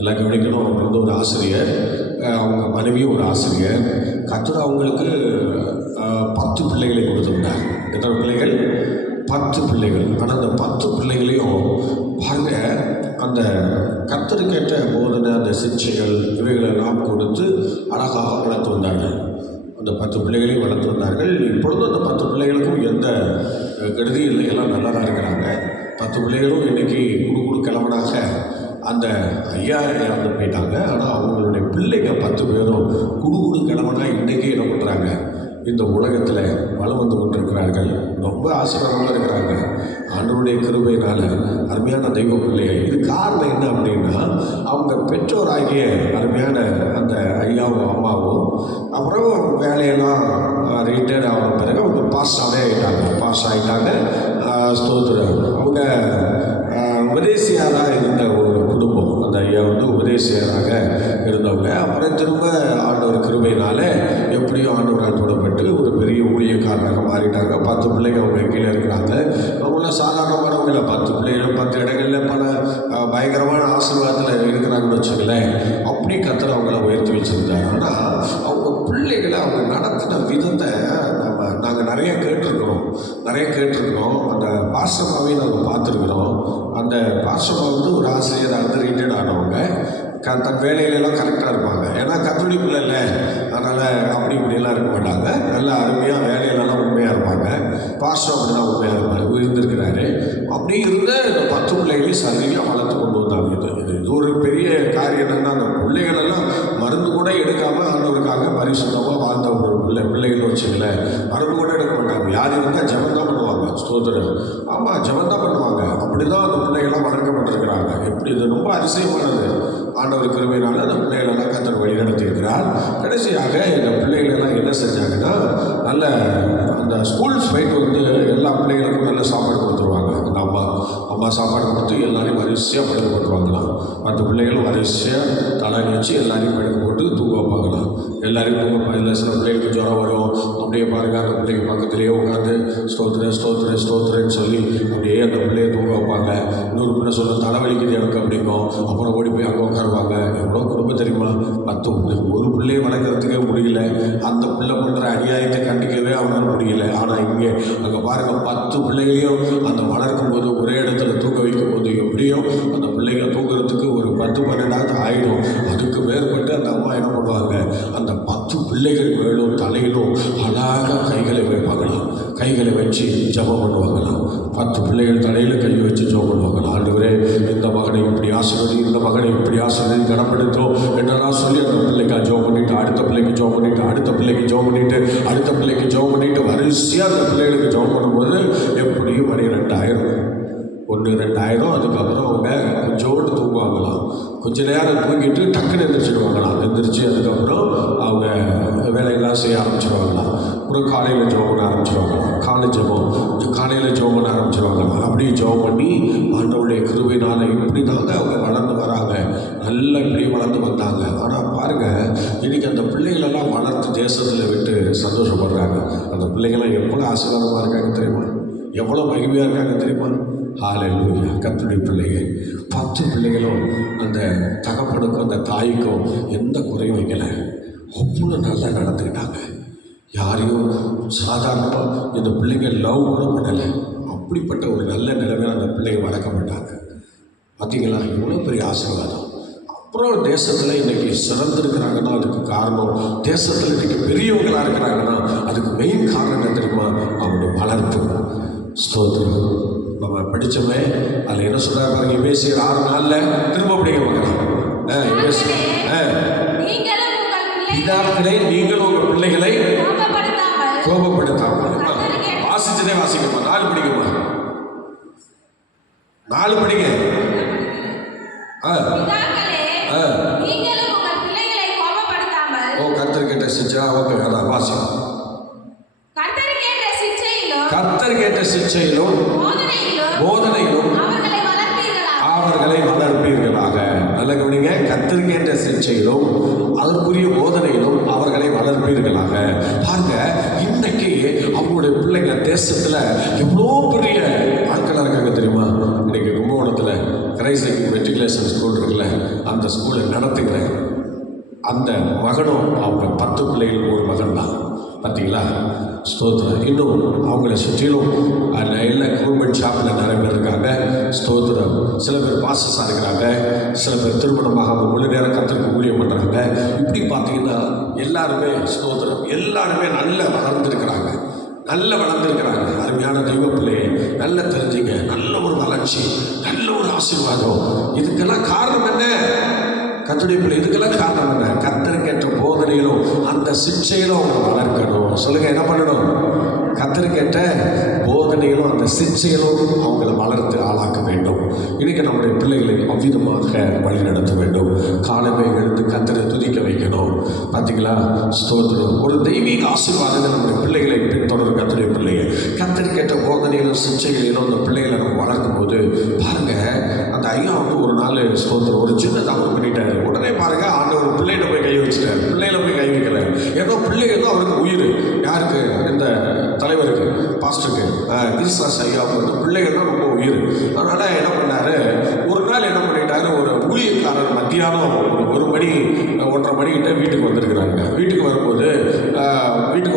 எல்லாம் கவனிக்கணும். அவங்க ஒரு ஆசிரியர், அவங்க மனைவியும் ஒரு ஆசிரியர். கர்த்தர் அவங்களுக்கு 10 பிள்ளைகளை கொடுத்துருந்தார். எத்தனை பிள்ளைகள்? 10 பிள்ளைகள். ஆனால் அந்த 10 பிள்ளைகளையும் பாருங்க, அந்த கர்த்தருக்கேற்ற போதனை, அந்த சிக்ஷைகள் இவைகளெல்லாம் கொடுத்து அழகாக வளர்த்து வந்தார்கள். அந்த 10 பிள்ளைகளையும் வளர்த்து வந்தார்கள். இப்பொழுது அந்த 10 பிள்ளைகளுக்கும் எந்த கெடுதியும் இல்லை, எல்லாம் நல்லா தான் இருக்கிறாங்க. 10 பிள்ளைகளும் இன்றைக்கி குடு கிழமனாக அந்த ஐயா இறந்து போயிட்டாங்க. ஆனால் அவங்களுடைய பிள்ளைங்க 10 பேரும் குடு கிழமனா இன்றைக்கி என்ன பண்ணுறாங்க, இந்த உலகத்தில் வளம் வந்து கொண்டிருக்கிறார்கள். ரொம்ப ஆசீர்வாதமாக இருக்கிறாங்க ஆண்டவருடைய கிருபையினால். அருமையான தெய்வ பிள்ளைகள். இது காரணம் என்ன அப்படின்னா, அவங்க பெற்றோராகிய அருமையான அந்த ஐயாவும் அம்மாவும் அப்புறம் வேலையெல்லாம் ரிட்டையர்ட் ஆகிற பிறகு அவங்க பாஸ் ஆகிட்டாங்க. ஸ்தோத்திரம். அவங்க உபதேசியாராக இருந்த ஒரு குடும்பம். அந்த ஐயா வந்து உபதேசியராக இருந்தவங்க. அப்புறம் திரும்ப ஆண்டவர் கிருபையினால எப்படியும் ஆண்டவரால் தொடப்பட்டு ஒரு பெரிய ஊழியக்காரராக மாறிட்டாங்க. 10 பிள்ளைங்க அவங்க கீழே இருக்கிறாங்க. அவங்களாம் சாதாரணமானவங்க இல்லை. 10 பிள்ளைகள் 10 இடங்களில் பல பயங்கரமான ஆசீர்வாதத்தில் இருக்கிறாங்கன்னு வச்சுங்களேன். அப்படி கர்த்தர் அவங்கள உயர்த்தி வச்சுருந்தார். ஆனால் அவங்க பிள்ளைகளை அவங்க நடத்தின விதத்தை நாங்கள் நிறைய கேட்டிருக்கிறோம். அந்த பாஸ்டர்மாவையும் நாங்கள் பார்த்துருக்குறோம். அந்த பாஸ்டர்மா வந்து ஒரு ஆசிரியராக இருந்து ரிட்டையர்ட் ஆனவங்க. தன் வேலையிலலாம் கரெக்டாக இருப்பாங்க. ஏன்னா கத்தோலிக் பிள்ளை இல்லை, அதனால் அப்படி இப்படிலாம் இருக்க மாட்டாங்க. நல்லா அருமையாக வேலையிலலாம் உண்மையாக இருப்பாங்க. பாஸ்டர் அப்படிலாம் உண்மையாக இருந்திருக்கிறாரு. அப்படி இருந்த இந்த 10 பிள்ளைகளையும் சரியாக வளர்த்து கொண்டு வந்தாங்க. இது ஒரு பெரிய காரியம். என்னென்னா, அந்த பிள்ளைகளெல்லாம் மருந்து கூட எடுக்காமல் ஆண்டவருக்காக பரிசுத்தமாக வாழ்ந்த ஒரு பிள்ளைகள் வச்சுக்கல. மருந்து கூட எடுக்க மாட்டாங்க. யார் இருந்தால் ஜெபம் தான் பண்ணுவாங்க. ஸ்தோத்திரம். ஆமாம், ஜெபம் தான் பண்ணுவாங்க. அப்படி தான் அந்த பிள்ளைகள்லாம் வளர்க்கப்பட்டிருக்கிறாங்க. எப்படி இது ரொம்ப அதிசயமானது. ஆண்டவர் கிருபையினால அந்த பிள்ளைகளெல்லாம் கர்த்தர் வழி நடத்தியிருக்கிறார். கடைசியாக இந்த பிள்ளைகளெல்லாம் என்ன செஞ்சாங்கன்னா, நல்ல அந்த ஸ்கூல்ஸ் போயிட்டு வந்து எல்லா பிள்ளைகளுக்கும் நல்ல சாப்பாடு கொடுத்துருவாங்க. அந்த அம்மா சாப்பாடு கொடுத்து எல்லாரையும் வரிசையாக படுக்க போட்டுருவாங்களாம். 10 பிள்ளைகளும் வரிசையாக தலையை வச்சு எல்லாரையும் படுக்க போட்டு தூங்க வைப்பாங்களாம். எல்லாரையும் தூங்க இல்லை. சில பிள்ளைகளுக்கு ஜுரம் வரும். அப்படியே பாருங்க, அந்த பிள்ளைங்க பக்கத்துலேயே உட்காந்து ஸ்தோத்திரன்னு சொல்லி அப்படியே அந்த பிள்ளையை தூங்க வைப்பாங்க. இன்னொரு பிள்ளை சொல்ல தலைவலிக்குது எனக்கு அப்படிங்கும். அப்புறம் ஓடி போய் அங்கே உட்காருவாங்க. எவ்வளோ குடும்பம் தெரியுமா? 10 ஒரு பிள்ளையை வளர்க்குறதுக்கே முடியல. அந்த பிள்ளை பண்ணுற அநியாயத்தை கண்டிக்கவே அவனால் முடியல. ஆனால் இங்கே அங்கே பாருங்கள், 10 பிள்ளைகளையும் அந்த வளர்க்கும் போது ஒரே இடத்துல தூங்க வைக்கும் போது எப்படியும் அந்த பிள்ளைங்க தூங்குறதுக்கு ஒரு 10-12 ஆகிடும். அதுக்கு மேற்பட்டு அந்த அம்மா என்ன பண்ணுவாங்க, அந்த 10 பிள்ளைகள் மேலும் தலையிலும் அழகாக கைகளை வைப்பாங்களாம். கைகளை வச்சு ஜெபம் பண்ணுவாங்களாம். 10 பிள்ளைகள் தலையில் கை வச்சு ஜெபம் பண்ணுவாங்களாம். ஆண்டவரே, இந்த மகனை இப்படி ஆசீர்வதி, இந்த மகனை இப்படி ஆசீர்வதி, கனப்படுத்தோம் என்னெல்லாம் சொல்லி அந்த பிள்ளைக்கு ஜெபம் பண்ணிவிட்டு, அடுத்த பிள்ளைக்கு ஜெபம் பண்ணிவிட்டு, அடுத்த பிள்ளைக்கு ஜெபம் பண்ணிவிட்டு, அடுத்த பிள்ளைக்கு ஜெபம் பண்ணிவிட்டு வரிசையாக அந்த பிள்ளைகளுக்கு ஜெபம் பண்ணும்போது எப்படியும் மணி 2 ஆயிரம். 1-2 ஆயிரம். அதுக்கப்புறம் அவங்க கொஞ்சோண்டு தூங்குவாங்களாம். கொஞ்ச நேரம் தூங்கிட்டு டக்குன்னு எந்திரிச்சிடுவாங்களாம். எந்திரிச்சு அதுக்கப்புறம் அவங்க வேலையெல்லாம் செய்ய ஆரம்பிச்சிடுவாங்களாம். அப்புறம் காலையில் ஜெபம் பண்ண ஆரம்பிச்சிடுவாங்களாம். காலையில் ஜெபம் பண்ண ஆரம்பிச்சிடுவாங்களாம். அப்படியே ஜெபம் பண்ணி ஆண்டவருடைய கிருபையினால் இப்படி தாங்க அவங்க வளர்ந்து வராங்க. நல்லா இப்படியே வளர்ந்து வந்தாங்க. ஆனால் பாருங்கள், இன்றைக்கி அந்த பிள்ளைகளெல்லாம் வளர்த்து தேசத்தில் விட்டு சந்தோஷப்படுறாங்க. அந்த பிள்ளைங்கள்லாம் எவ்வளோ ஆசீர்வாதமாக இருக்காங்க தெரியுமா? எவ்வளோ மகிமையாக இருக்காங்க தெரியுமா? ஹல்லேலூயா. கர்த்தருடைய பிள்ளைகள் 10 பிள்ளைகளும் அந்த தகப்பனுக்கும் அந்த தாய்க்கும் எந்த குறையும் வைக்கலை. அவ்வளோ நல்லா நடந்துக்கிட்டாங்க. யாரையும் சாதாரணமாக இந்த பிள்ளைங்க லவ் கூட பண்ணலை. அப்படிப்பட்ட ஒரு நல்ல நிலைமையில் அந்த பிள்ளைங்க வளர்க்கப்பட்டாங்க. பார்த்தீங்களா? இவ்வளோ பெரிய ஆசீர்வாதம். அப்புறம் தேசத்தில் இன்றைக்கி சிறந்திருக்கிறாங்கன்னா அதுக்கு காரணம், தேசத்தில் இன்றைக்கி பெரியவங்களாக இருக்கிறாங்கன்னா அதுக்கு மெயின் காரணம் என்ன தெரியுமா? அவங்களுடைய வளர்ப்பு. ஸ்தோத்திரம். நம்ம படித்தோமே, அதில் என்ன சொல்கிறார் பாருங்க, எபேசியர் 6:4 திரும்ப படிக்க பார்க்கலாம். பிதாக்களே, நீங்கள் உங்கள் பிள்ளைகளை கோபப்படுத்தாமல். வாசிச்சதே வாசிக்கமா? 4 படிக்குமா? 4 படிங்க. கர்த்தர் கேட்ட சிச்சா. ஓகே, அதான் வாசிக்கும். கர்த்தர் கேட்ட சிச்சையிலும் போதனையிலும் அவர்களை வளர்ப்பீர்களாக. நல்ல கவனிங்க. கர்த்தர் கேட்ட சிச்சையிலும் அதற்குரிய போதனையிலும் அவர்களை வளர்ப்பீர்களாக. பாருங்க, இன்னைக்கு அவங்களுடைய பிள்ளைங்க தேசத்தில் எவ்வளோ பெரிய ஆட்களாக இருக்காங்க தெரியுமா? இன்னைக்கு கும்பகோணத்தில் கிரைஸ்ட் மெட்ரிகுலேஷன் ஸ்கூல் இருக்குல்ல, அந்த ஸ்கூலை நடத்துகிற அந்த மகனும் அவங்க 10 பிள்ளைகள் ஒரு மகன் தான். பார்த்தீங்களா? ஸ்தோத்திரம். இன்னும் அவங்கள சுற்றிலும் எல்லா கவர்மெண்ட் ஷாப்பில் நிறைய பேர் இருக்காங்க. ஸ்தோத்திரம். சில பேர் பாசஸாக இருக்கிறாங்க, சில பேர் திருமணமாக அவங்க முழு நேரம் கர்த்தருக்கு ஊழியம் பண்ணுறாங்க. இப்படி பார்த்தீங்கன்னா எல்லாருமே ஸ்தோத்திரம், எல்லாருமே நல்ல வளர்ந்துருக்கிறாங்க, நல்ல வளர்ந்துருக்கிறாங்க. அருமையான தெய்வ பிள்ளையை நல்லா தெரிஞ்சுங்க. நல்ல ஒரு வளர்ச்சி, நல்ல ஒரு ஆசீர்வாதம். இதுக்கெல்லாம் காரணம் என்ன? கர்த்தருடைய பிள்ளை, இதுக்கெல்லாம் காரணம் என்ன? கர்த்தருக்கேற்ற போதனையிலும் அந்த சிக்ஷையிலும் அவங்க வளர்க்கணும். சொல்லுங்க, என்ன பண்ணணும்? கர்த்தருக்கேற்ற போதனையிலும் அந்த சிக்ஷையிலும் அவங்கள வளர்த்து ஆளாக்க வேண்டும். இன்றைக்கி நம்முடைய பிள்ளைகளை அவ்விதமாக வழி நடத்த வேண்டும். காலமே எழுந்து கர்த்தரை துதிக்க வைக்கணும். பார்த்தீங்களா? ஸ்தோத்திரம். ஒரு தெய்வீக ஆசீர்வாதங்கள் நம்முடைய பிள்ளைகளை பின்தொடரும். கர்த்தருடைய பிள்ளையை கர்த்தருக்கேற்ற போதனையிலும் சிக்ஷைகளிலும் அந்த பிள்ளைகளை நம்ம வளர்க்கும் போது பாருங்க, அந்த ஐயா வந்து ஒரு நாள் ஸ்தோத்திரம் ஒரு சின்ன தவறு பண்ணிட்டாரு. உடனே பாருங்க, ஆண்டவர் பிள்ளைகிட்ட போய் கை வச்சுட்டாரு, பிள்ளைகளை போய் கை வைக்கிறார். ஏதோ பிள்ளைகள் தான் அவருக்கு உயிர். யாருக்கு? இந்த தலைவருக்கு, பாஸ்டருக்கு, கிறிஸ்தாஸ் ஐயாவுக்கு வந்து பிள்ளைகள் தான் ரொம்ப உயிர். அதனால் என்ன பண்ணார், ஒரு நாள் என்ன பண்ணிட்டாரு, ஒரு ஊழியக்காரர் மத்தியானம் ஒரு மணி 1:30 மணிக்கிட்ட வீட்டுக்கு வந்திருக்கிறாங்க. வீட்டுக்கு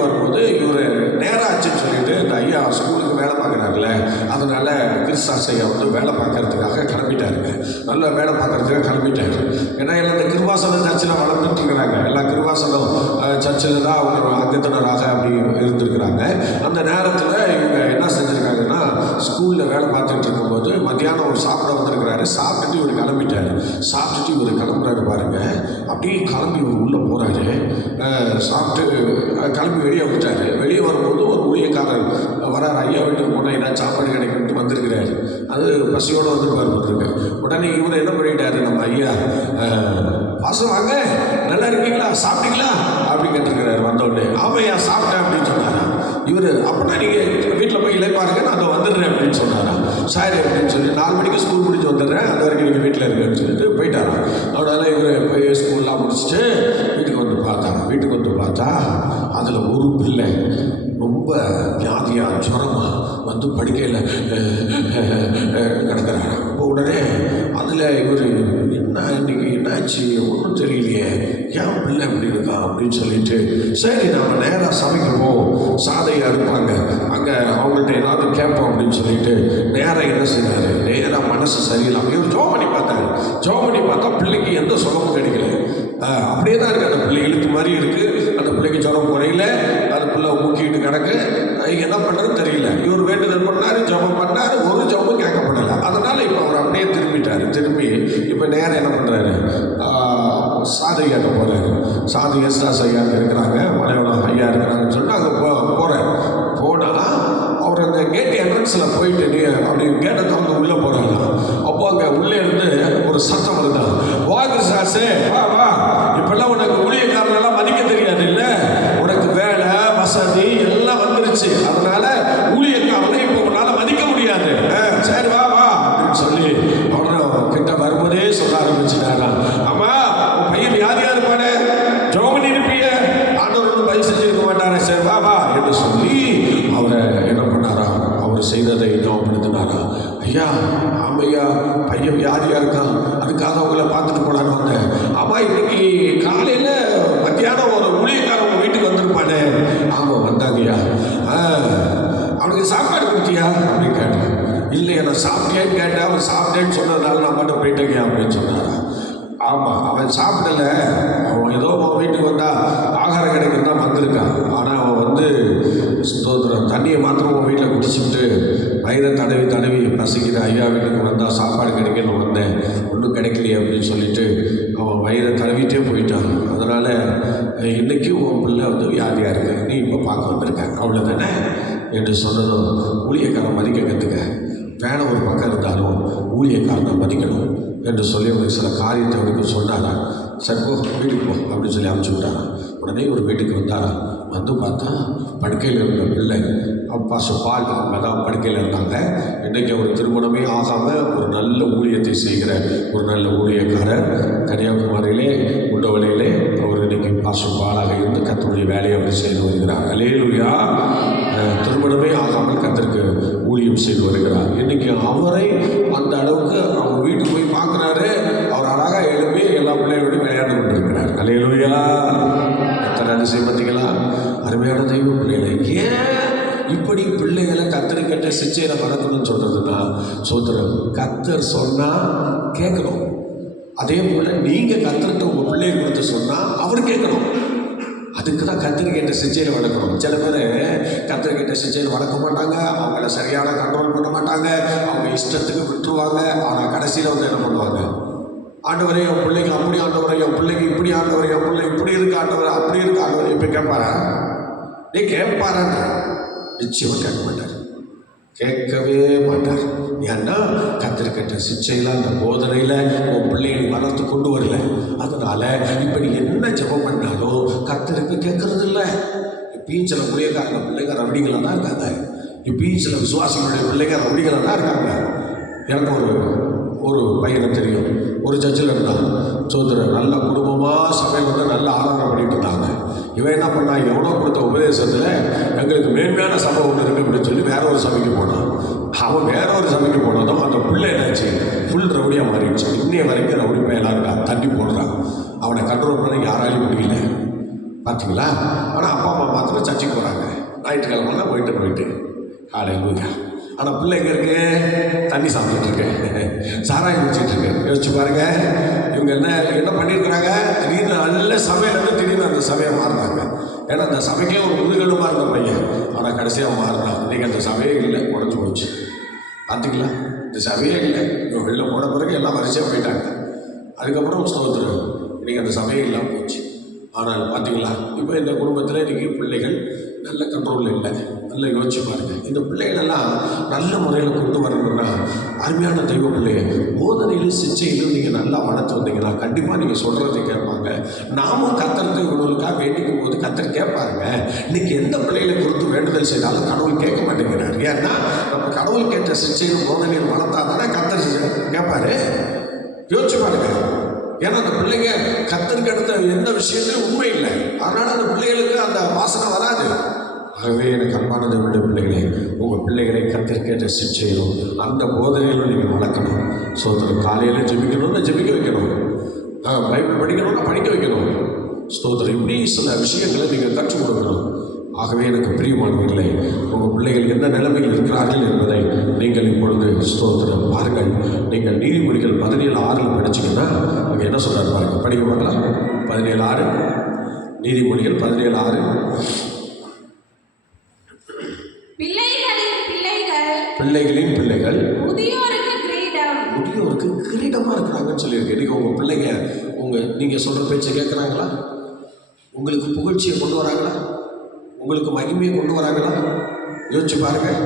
வரும்போது இவர் நேரம் ஆச்சுன்னு சொல்லிட்டு இந்த ஐயா ஸ்கூலுக்கு வேலை பார்க்குறாருல, அதனால் கிறிஸ்தாஸ் ஐயா வந்து வேலை பார்க்கறதுக்காக கிளம்பிட்டாருங்க. நல்லா வேலை பார்க்கறதுக்காக கிளம்பிட்டாரு. ஏன்னா எல்லாம் இந்த கிருபாசனம் சர்ச்சில் வளர்ந்துட்டு இருக்கிறாங்க. எல்லா கிருபாசனம் சர்ச்சில் தான் அவங்க அங்கத்தினராக அப்படி இருந்திருக்கிறாங்க. அந்த நேரத்தில் இவங்க என்ன செஞ்சுருக்காங்கன்னா, ஸ்கூலில் வேலை பார்த்துட்டு இருக்கும்போது மத்தியானம் ஒரு சாப்பிட வந்திருக்கிறாரு. சாப்பிட்டுட்டு இவர் கிளம்பிட்டார். சாப்பிட்டுட்டு இவர் கிளம்புறாரு பாருங்க. அப்படியே கிளம்பி இவர் உள்ளே போகிறாரு. சாப்பிட்டு கிளம்பி வெளியே வந்துட்டார். வெளியே வரும்போது ஒரு ஊழியக்காரர் வரார். ஐயா வீட்டுக்கு போனால் ஏதாவது சாப்பாடு கிடைக்கும்ட்டு வந்திருக்கிறாரு. அது பசியோடு வந்துருப்பார் போட்டுருக்கு. உடனே இவர் என்ன பண்ணிட்டாரு, நம்ம ஐயா, பாசம் வாங்க, நல்லா இருக்கீங்களா, சாப்பிட்டீங்களா அப்படின்னு கேட்டிருக்கிறாரு. வந்தோடனே ஆமையா சாப்பிட்டேன் அப்படின்னு சொன்னாரா. இவர் அப்படின்னா நீங்கள் வீட்டில் போய் இல்லை பாருங்க, நான் அதை வந்துடுறேன் அப்படின்னு சொன்னாரா. சரி அப்படின்னு சொல்லி 4 மணிக்கு ஸ்கூல் முடிச்சு வந்துடுறேன், அது வரைக்கும் நீங்கள் வீட்டில் இருக்குன்னு சொல்லிட்டு போயிட்டாரா. அதனால இவர் போய் ஸ்கூல்லாம் முடிச்சுட்டு வீட்டுக்கு வந்து பார்த்தாரா. வீட்டுக்கு வந்து பார்த்தா அதில் ஒரு பிள்ளை ரொம்ப வியாதியாக ஜுரமாக வந்து படுக்கையில் கிடக்கிறாரு. இப்போ உடனே அதில் இவர் என்ன இன்னைக்கு என்னாச்சு ஒன்றும் தெரியலையே, ஏன் பிள்ளை அப்படி இருக்கா அப்படின்னு சொல்லிட்டு, சரி நம்ம நேராக சமைக்குவோம், சாதையாக இருப்பாங்க அங்கே, அவங்கள்ட்ட ஏதாவது கேட்போம் அப்படின்னு சொல்லிட்டு நேராக என்ன செய்றாரு, நேராக மனசு சரியில்லாமல் இவர் ஜோம் பண்ணி பார்த்தாரு. ஜோம் பண்ணி பார்த்தா பிள்ளைக்கு எந்த சுகமும் கிடைக்கல. அப்படியே தான் இருக்குது. அந்த பிள்ளை இழுத்து மாதிரி இருக்குது. அந்த பிள்ளைக்கு ஜுரம் குறையில, அந்த பிள்ளை ஊக்கிட்டு கிடக்கு. என்ன பண்ணுறதுன்னு தெரியல. இவர் வேண்டுதல் பண்ணார், ஜபம் பண்ணார், ஒரு ஜபம் கேட்கப்படலை. அதனால் இப்போ அவர் அப்படியே திரும்பிட்டார். திரும்பி இப்போ நேரம் என்ன பண்ணுறாரு, சாதையாட்ட போகிறாரு. சாதி எஸ்ராஸ் ஐயா இருக்கிறாங்க, மலையாளம் ஐயா இருக்கிறாங்கன்னு சொல்லிட்டு அங்கே போகிறார். போனால் அவர் அந்த கேட் என்ட்ரன்ஸில் போயிட்டு அப்படி கேட்டை திறந்து உள்ளே போகிறாங்க. அப்போ அங்கே உள்ளே இருந்து ஒரு சத்தம் வருதான், வா கிறிஸ்தாஸே, வா வா, இப்பெல்லாம் உனக்கு ஊழியக்காரனெல்லாம் மதிக்க தெரியாது இல்லை, உனக்கு வேலை வசதி எல்லாம் வந்துருச்சு, அதனால ஊழியக்காரனை இப்போ உன்னால் மதிக்க முடியாது, சரி வா வா அப்படின்னு சொல்லி அவனை கிட்ட வரும்போதே சொல்ல ஆரம்பிச்சுட்டாரா. ஆமா, உன் பையன் வியாதியாக இருப்பானே, ஜோமனி இருப்பிய, ஆண்டவர்கள் பயிர் செஞ்சிருக்க மாட்டாரே, சரி வா வா என்று சொல்லி அவரை என்ன பண்ணாரா, அவர் செய்ததை ஞாபகப்படுத்தினாரா. ஐயா, ஆமையா, பையன் வியாதியாக இருக்கான், அதுக்காக அவங்கள பார்த்துட்டு போனான்னு வந்தேன். ஆமாம், இன்னைக்கு காலையில் மத்தியானம் ஒரு ஊழியக்காரன் உங்கள் வீட்டுக்கு வந்திருப்பானே. ஆமாம் வந்தாங்கய்யா. அவனுக்கு சாப்பாடு கொடுத்தியா அப்படின்னு கேட்டேன். இல்லையா, நான் சாப்பிட்டேன்னு கேட்டேன். அவன் சாப்பிட்டேன்னு சொன்னதுனால நான் மட்டும் போயிட்டேங்க அப்படின்னு சொன்னாரா. ஆமாம், அவன் சாப்பிடல, அவன் ஏதோ அவன் வீட்டுக்கு வந்தால் ஆகாரம் கிடைக்கிறது தான் வந்திருக்கான். ஆனால் அவன் வந்து ஸ்தோத்திரம் தண்ணியை மாத்திரம் உன் வீட்டில் குடிச்சுட்டு வயிறை தடவி பசிக்கிற ஐயா வீட்டுக்கு வந்தால் சாப்பாடு கிடைக்கணும் வந்தேன், ஒன்றும் கிடைக்கலையே அப்படின்னு சொல்லிட்டு அவன் வயிறை தடவிட்டே போயிட்டான். அதனால் இன்றைக்கி உன் பிள்ளை வந்து வியாதியாக இருக்கு, நீ இப்போ பார்க்க வந்திருக்க, அவ்வளோதானே என்று சொன்னதும் ஊழியக்காரன் மதிக்க கற்றுக்க. வேலை ஒரு பக்கம் இருந்தாலும் ஊழியக்காரனை மதிக்கணும் என்று சொல்லி அவனுக்கு சில காரியத்தை அவனுக்கு சொன்னாரா. சரி போ, வீட்டுக்கு போ அப்படின்னு சொல்லி அனுப்பிச்சி விட்டாரா. உடனே ஒரு வீட்டுக்கு வந்தாரா. வந்து பார்த்தா படுக்கையில் இருந்த பிள்ளை அப்பா பால் அவங்க தான் படுக்கையில் இருந்தாங்க. இன்றைக்கி அவர் திருமணமே ஆகாமல் ஒரு நல்ல ஊழியத்தை செய்கிற ஒரு நல்ல ஊழியக்காரர் கன்னியாகுமரியிலே உண்டவளையிலே அவர் இன்றைக்கி பாலாக இருந்து கர்த்தருடைய வேலையை அவர் செய்து வருகிறார். அல்லேலூயா. திருமணமே ஆகாமல் கர்த்தருக்கு ஊழியம் செய்து வருகிறார். இன்றைக்கி அவரை அந்த அளவுக்கு அவங்க வீட்டுக்கு போய் பார்க்குறாரு. அவர் அழகாக எழுப்பி எல்லா பிள்ளைகளோடையும் விளையாண்டு கொண்டிருக்கிறார். அல்லேலூயா. எத்தனை அதிசயம் பார்த்தீங்களா? அருமையானது கேட்ட சிச்சையில வளர்க்கணும்னு சொல்றதுன்னா சோதரன் கர்த்தர் சொன்னா கேட்கணும். அதே போல நீங்க கர்த்தர்கிட்ட உங்க பிள்ளையை கொடுத்து சொன்னா அவர் கேட்கணும். அதுக்கு தான் கர்த்தர் கேட்ட சிச்சையில வளர்க்கணும். சில பேர் கர்த்தர் கேட்ட சிச்சையில வளர்க்க மாட்டாங்க, அவங்கள சரியான கண்ட்ரோல் பண்ண மாட்டாங்க, அவங்க இஷ்டத்துக்கு விட்டுருவாங்க. ஆனால் கடைசியில் வந்து என்ன பண்ணுவாங்க, ஆண்டவரே என் பிள்ளைங்க அப்படி, ஆண்டவரை என் பிள்ளைங்க இப்படி, ஆண்டவரை என் பிள்ளை இப்படி இருக்கு, ஆண்டவரை அப்படி இருக்கு, ஆண்டவரை இப்போ கேட்பாரா? நீ கேட்பாரான்ற நிச்சயமாக கேட்க மாட்டார், கேட்கவே மாட்டார். ஏன்னா கர்த்தர் கேட்ட சிச்சையில் அந்த போதனையில் உன் பிள்ளைகளை வளர்த்து கொண்டு வரல. அதனால இப்போ நீ என்ன ஜெபம் பண்ணாலும் கர்த்தருக்கு கேட்கறது இல்லை. இப்பயும் சில ஊழியக்காரங்க பிள்ளைங்க ரவுடிகளாக தான் இருக்காங்க. இப்பயும் சில விசுவாசிகளுடைய பிள்ளைங்க ரவுடிகளாக தான் இருக்காங்க. எனக்கு ஒரு பையனை தெரியும், ஒரு சர்ச்சில் இருந்தான். சோதரர் நல்ல குடும்பமாக சபையில் வந்து நல்ல ஆராதனை பண்ணிட்டு இருந்தாங்க. இவன் என்ன பண்ணான், எவனோ கொடுத்த உபதேசத்தில் எங்களுக்கு மேன்மையான சபை ஒன்று இருக்கு அப்படின்னு சொல்லி வேற ஒரு சபைக்கு போனான். அவன் வேற ஒரு சபைக்கு போனதும் அந்த பிள்ளை என்னாச்சு, ஃபுல் ரவுடியாக மாறிடுச்சு. இன்னைய வரைக்கும் ரவுடி பையனாக இருக்கான், தண்ணி போடுறான். அவனை கண்ட்ரோல் பண்ண யாராலையும் முடியல, பார்த்தீங்களா? ஆனால் அப்பா அம்மா மாத்திரம் சர்ச்சுக்கு போகிறாங்க, ஞாயிற்றுக்கிழமை போயிட்டு ஹல்லேலூயா. ஆனால் பிள்ளை எங்கே இருக்கு, தண்ணி சாப்பிட்டுட்டு இருக்கு, சாராயம் குடிச்சிட்டு இருக்கு. யோசிச்சு பாருங்க, இவங்க என்ன பண்ணியிருக்கிறாங்க. திடீர்னு நல்ல சபையிலேருந்து திடீர்னு அந்த சபையை மாறினாங்க. ஏன்னா அந்த சபைக்கே ஒரு முதுகெலும்பாக இருந்த பையன், ஆனால் கடைசியாக மாறினான். இன்றைக்கி அந்த சபையே இல்லை, உடஞ்சி போச்சு. பார்த்தீங்களா, இந்த சபையே இல்லை. இவங்க வெளில போன பிறகு எல்லாம் வரிசையாக போயிட்டாங்க. அதுக்கப்புறம் ஸ்தோத்திரம், இன்றைக்கி அந்த சபையே இல்லாமல் போச்சு. ஆனால் பார்த்தீங்களா, இப்போ இந்த குடும்பத்தில் இன்றைக்கி பிள்ளைகள் நல்ல கண்ட்ரோலில் இல்லை. நல்லா யோசிச்சு பாருங்கள். இந்த பிள்ளைகளெல்லாம் நல்ல முறையில் கொண்டு வரணும்னா அருமையான தெய்வ பிள்ளைய போதனையிலும் சிச்சையிலும் நீங்கள் நல்லா வளர்த்து வந்தீங்கன்னா கண்டிப்பாக நீங்கள் சொல்கிறதை கேட்பாங்க. நாமும் கர்த்தருக்கு இவங்களுக்காக வேண்டிக்கும் போது கர்த்தர் கேட்பாருங்க. இன்றைக்கி எந்த பிள்ளைகளை குறித்து வேண்டுதல் செய்தாலும் கடவுள் கேட்க மாட்டேங்கிறார். ஏன்னா நம்ம கடவுள் கேட்ட சிச்சையிலும் போதனையில் வளர்த்தா தானே கர்த்தர் கேட்பாரு. யோசிச்சு பாருங்க. ஏன்னா அந்த பிள்ளைங்க கர்த்தருக்கு அடுத்த எந்த விஷயத்திலும் உண்மை இல்லை, அதனால் அந்த பிள்ளைகளுக்கு அந்த வாசனை வராது. ஆகவே எனக்கு அன்பான தேவனுடைய பிள்ளைகளே, உங்கள் பிள்ளைகளை கர்த்தருக்கேற்ற சிச்சையிலும் அந்த போதனையிலும் நீங்கள் வளர்க்கணும். ஸ்தோத்திரம். காலையில் ஜெபிக்கணும்னா ஜெபிக்க வைக்கணும், பைபிள் படிக்கணும்னா படிக்க வைக்கணும். ஸ்தோத்திரம். இப்படி சில விஷயங்களை நீங்கள் கற்றுக் கொடுக்கணும். ஆகவே எனக்கு பிரியமானவர்களே, உங்கள் பிள்ளைகள் எந்த நிலைமையில் இருக்கிறார்கள் என்பதை நீங்கள் இப்பொழுது ஸ்தோத்திரம் பாருங்கள். நீங்கள் நீதிமொழிகள் 17:6 படிச்சிங்கன்னா அங்கே என்ன சொல்கிறார் பாருங்கள், படிக்க பார்க்கலாம். 17:6 நீதிமொழிகள் 17:6. பிள்ளைகளின் பிள்ளைகள் முதியோருக்கு கிரீடமாக இருக்கிறாங்கன்னு சொல்லியிருக்கு. இன்றைக்கி உங்கள் பிள்ளைங்க நீங்கள் சொல்கிற பேச்சை கேட்குறாங்களா? உங்களுக்கு புகழ்ச்சியை கொண்டு வராங்களா? உங்களுக்கு மகிமையை கொண்டு வராங்களா? யோசிச்சு பாருங்கள்.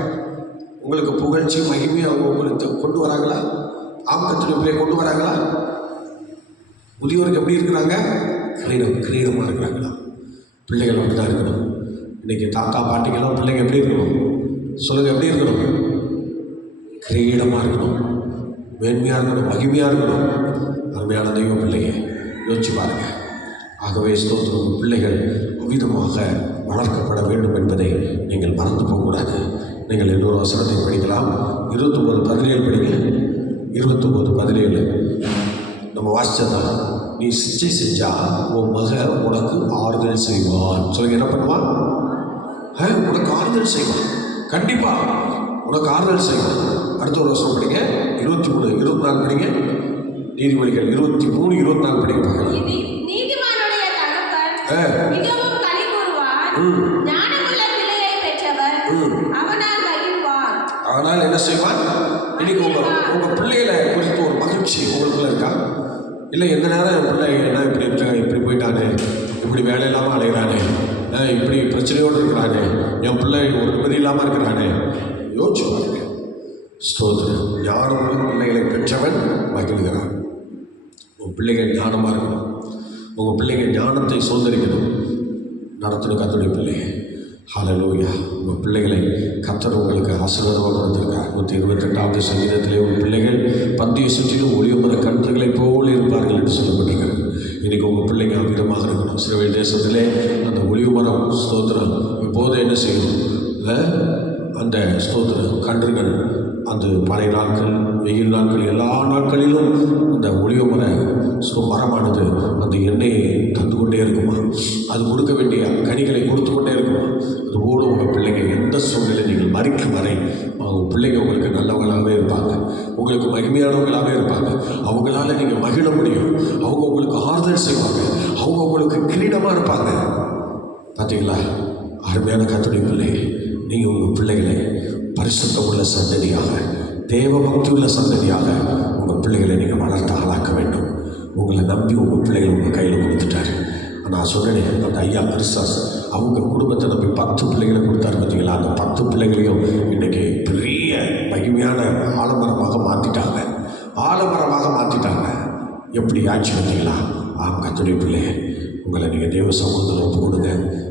உங்களுக்கு புகழ்ச்சி மகிமையை அவங்க உங்களுக்கு கொண்டு வராங்களா? ஆக்கத்துடைய பிள்ளையை கொண்டு வராங்களா? முதியோருக்கு எப்படி இருக்கிறாங்க? கிரீடமாக இருக்கிறாங்களா? பிள்ளைகள் அப்படி தான் இருக்கணும். இன்றைக்கி தாத்தா பாட்டிக்கெல்லாம் பிள்ளைங்க எப்படி இருக்கணும் சொல்லுங்கள், எப்படி இருக்கணும்? கிரீடமாக இருக்கணும், மேன்மையாக இருக்கணும், மகிமையாக இருக்கணும். அருமையான தெய்வ பிள்ளைங்க யோசிச்சு பாருங்கள். ஆகவே ஸ்தோத்திரம், பிள்ளைகள் அவ்விதமாக வளர்க்கப்பட வேண்டும் என்பதை நீங்கள் மறந்து போகக்கூடாது. நீங்கள் இன்னொரு வசனத்தை படிக்கலாம். 29:17 படிங்க. 29:17 நம்ம வாசிச்சதான். நீ சிச்சை செஞ்சா உன் மக உனக்கு ஆறுதல் செய்வான். சொல்லுங்க, என்ன பண்ணுவான்? உனக்கு ஆறுதல் செய்வான். கண்டிப்பா உனக்கு ஆறுதல் செய்வான். அடுத்த ஒரு வருஷம் படிங்க. 23:24 படிங்க. நீதிமொழிகள் 23:24 படிங்க பார்க்கலாம். அதனால் என்ன செய்வான்? இன்னைக்கு உங்கள் பிள்ளைகளை குறித்து ஒரு மகிழ்ச்சி உங்களுக்குள்ள இருக்கா? இல்லை எந்த நேரம் என் பிள்ளை என்ன இப்படி இருக்காங்க, இப்படி போயிட்டானே, இப்படி வேலை இல்லாமல் அலைகிறானே, இப்படி பிரச்சனையோடு இருக்கிறானே, என் பிள்ளை ஒரு நிம்மதி இல்லாமல் இருக்கிறானே, யோசிச்சு பாருங்க. ஸ்தோத்திரம். ஞானமுள்ள பிள்ளைகளை பெற்றவன் மகிழ்கிறான். உங்கள் பிள்ளைகள் ஞானமாக இருக்கணும். உங்கள் பிள்ளைங்க ஞானத்தை சுதந்திரிக்கணும். நடத்தணும் கர்த்தருடைய பிள்ளைங்க. ஹல்லேலூயா. உங்கள் பிள்ளைகளை கர்த்தர் உங்களுக்கு ஆசீர்வாதமாக கொடுத்திருக்கார். 128வது சங்கீதத்திலே உங்கள் பிள்ளைகள் பந்திய சுற்றிலும் ஒளியுமர கன்றுகளைப் போல் இருப்பார்கள் என்று சொல்லப்பட்டிருக்கிறது. இன்றைக்கி உங்கள் பிள்ளைங்க அமிதமாக இருக்கணும். இஸ்ரவேல் தேசத்திலே அந்த ஒளியுமரம் ஸ்தோத்திரம் இப்போது என்ன செய்யும்? அந்த ஸ்தோத்திரம் கன்றுகள் அந்த மழை நாட்கள், வெயில் நாட்கள், எல்லா நாட்களிலும் அந்த ஒளியுமர மரமானது அந்த எண்ணெயை தந்து கொண்டே இருக்குமா, அது கொடுக்க வேண்டிய கனிகளை கொடுத்து கொண்டே இருக்குமா. அதுபோல் உங்கள் பிள்ளைங்க எந்த சூழ்நிலை நீங்கள் மறிக்கும் வரை அவங்க பிள்ளைங்க உங்களுக்கு நல்லவங்களாகவே இருப்பாங்க, உங்களுக்கு மகிமையானவங்களாகவே இருப்பாங்க. அவங்களால நீங்கள் மகிழ முடியும். அவங்க உங்களுக்கு ஆறுதல் செய்வாங்க, அவங்க உங்களுக்கு கிரீடமாக இருப்பாங்க. பார்த்தீங்களா? அருமையான கர்த்தருடைய பிள்ளை, நீங்கள் உங்கள் பிள்ளைகளை பரிசுத்தம் உள்ள சந்ததியாக, தேவ பக்தி உள்ள சந்ததியாக உங்கள் பிள்ளைகளை நீங்கள் வளர்த்து ஆளாக்க வேண்டும். உங்களை நம்பி உங்கள் பிள்ளைகளை உங்கள் கையில் கொடுத்துட்டாரு. நான் சொன்னேன், அந்த ஐயா கிறிஸ்தாஸ் அவங்க குடும்பத்தை நம்பி 10 பிள்ளைகளை கொடுத்தாரு. பார்த்தீங்களா? அந்த 10 பிள்ளைகளையும் இன்றைக்கி பெரிய மகிமையான ஆலமரமாக மாற்றிட்டாங்க. எப்படி ஆட்சி பார்த்தீங்களா? கர்த்தருடைய பிள்ளையே, உங்களை நீங்கள் தேவ சமூகத்தில் ஒப்பு கொடுங்க.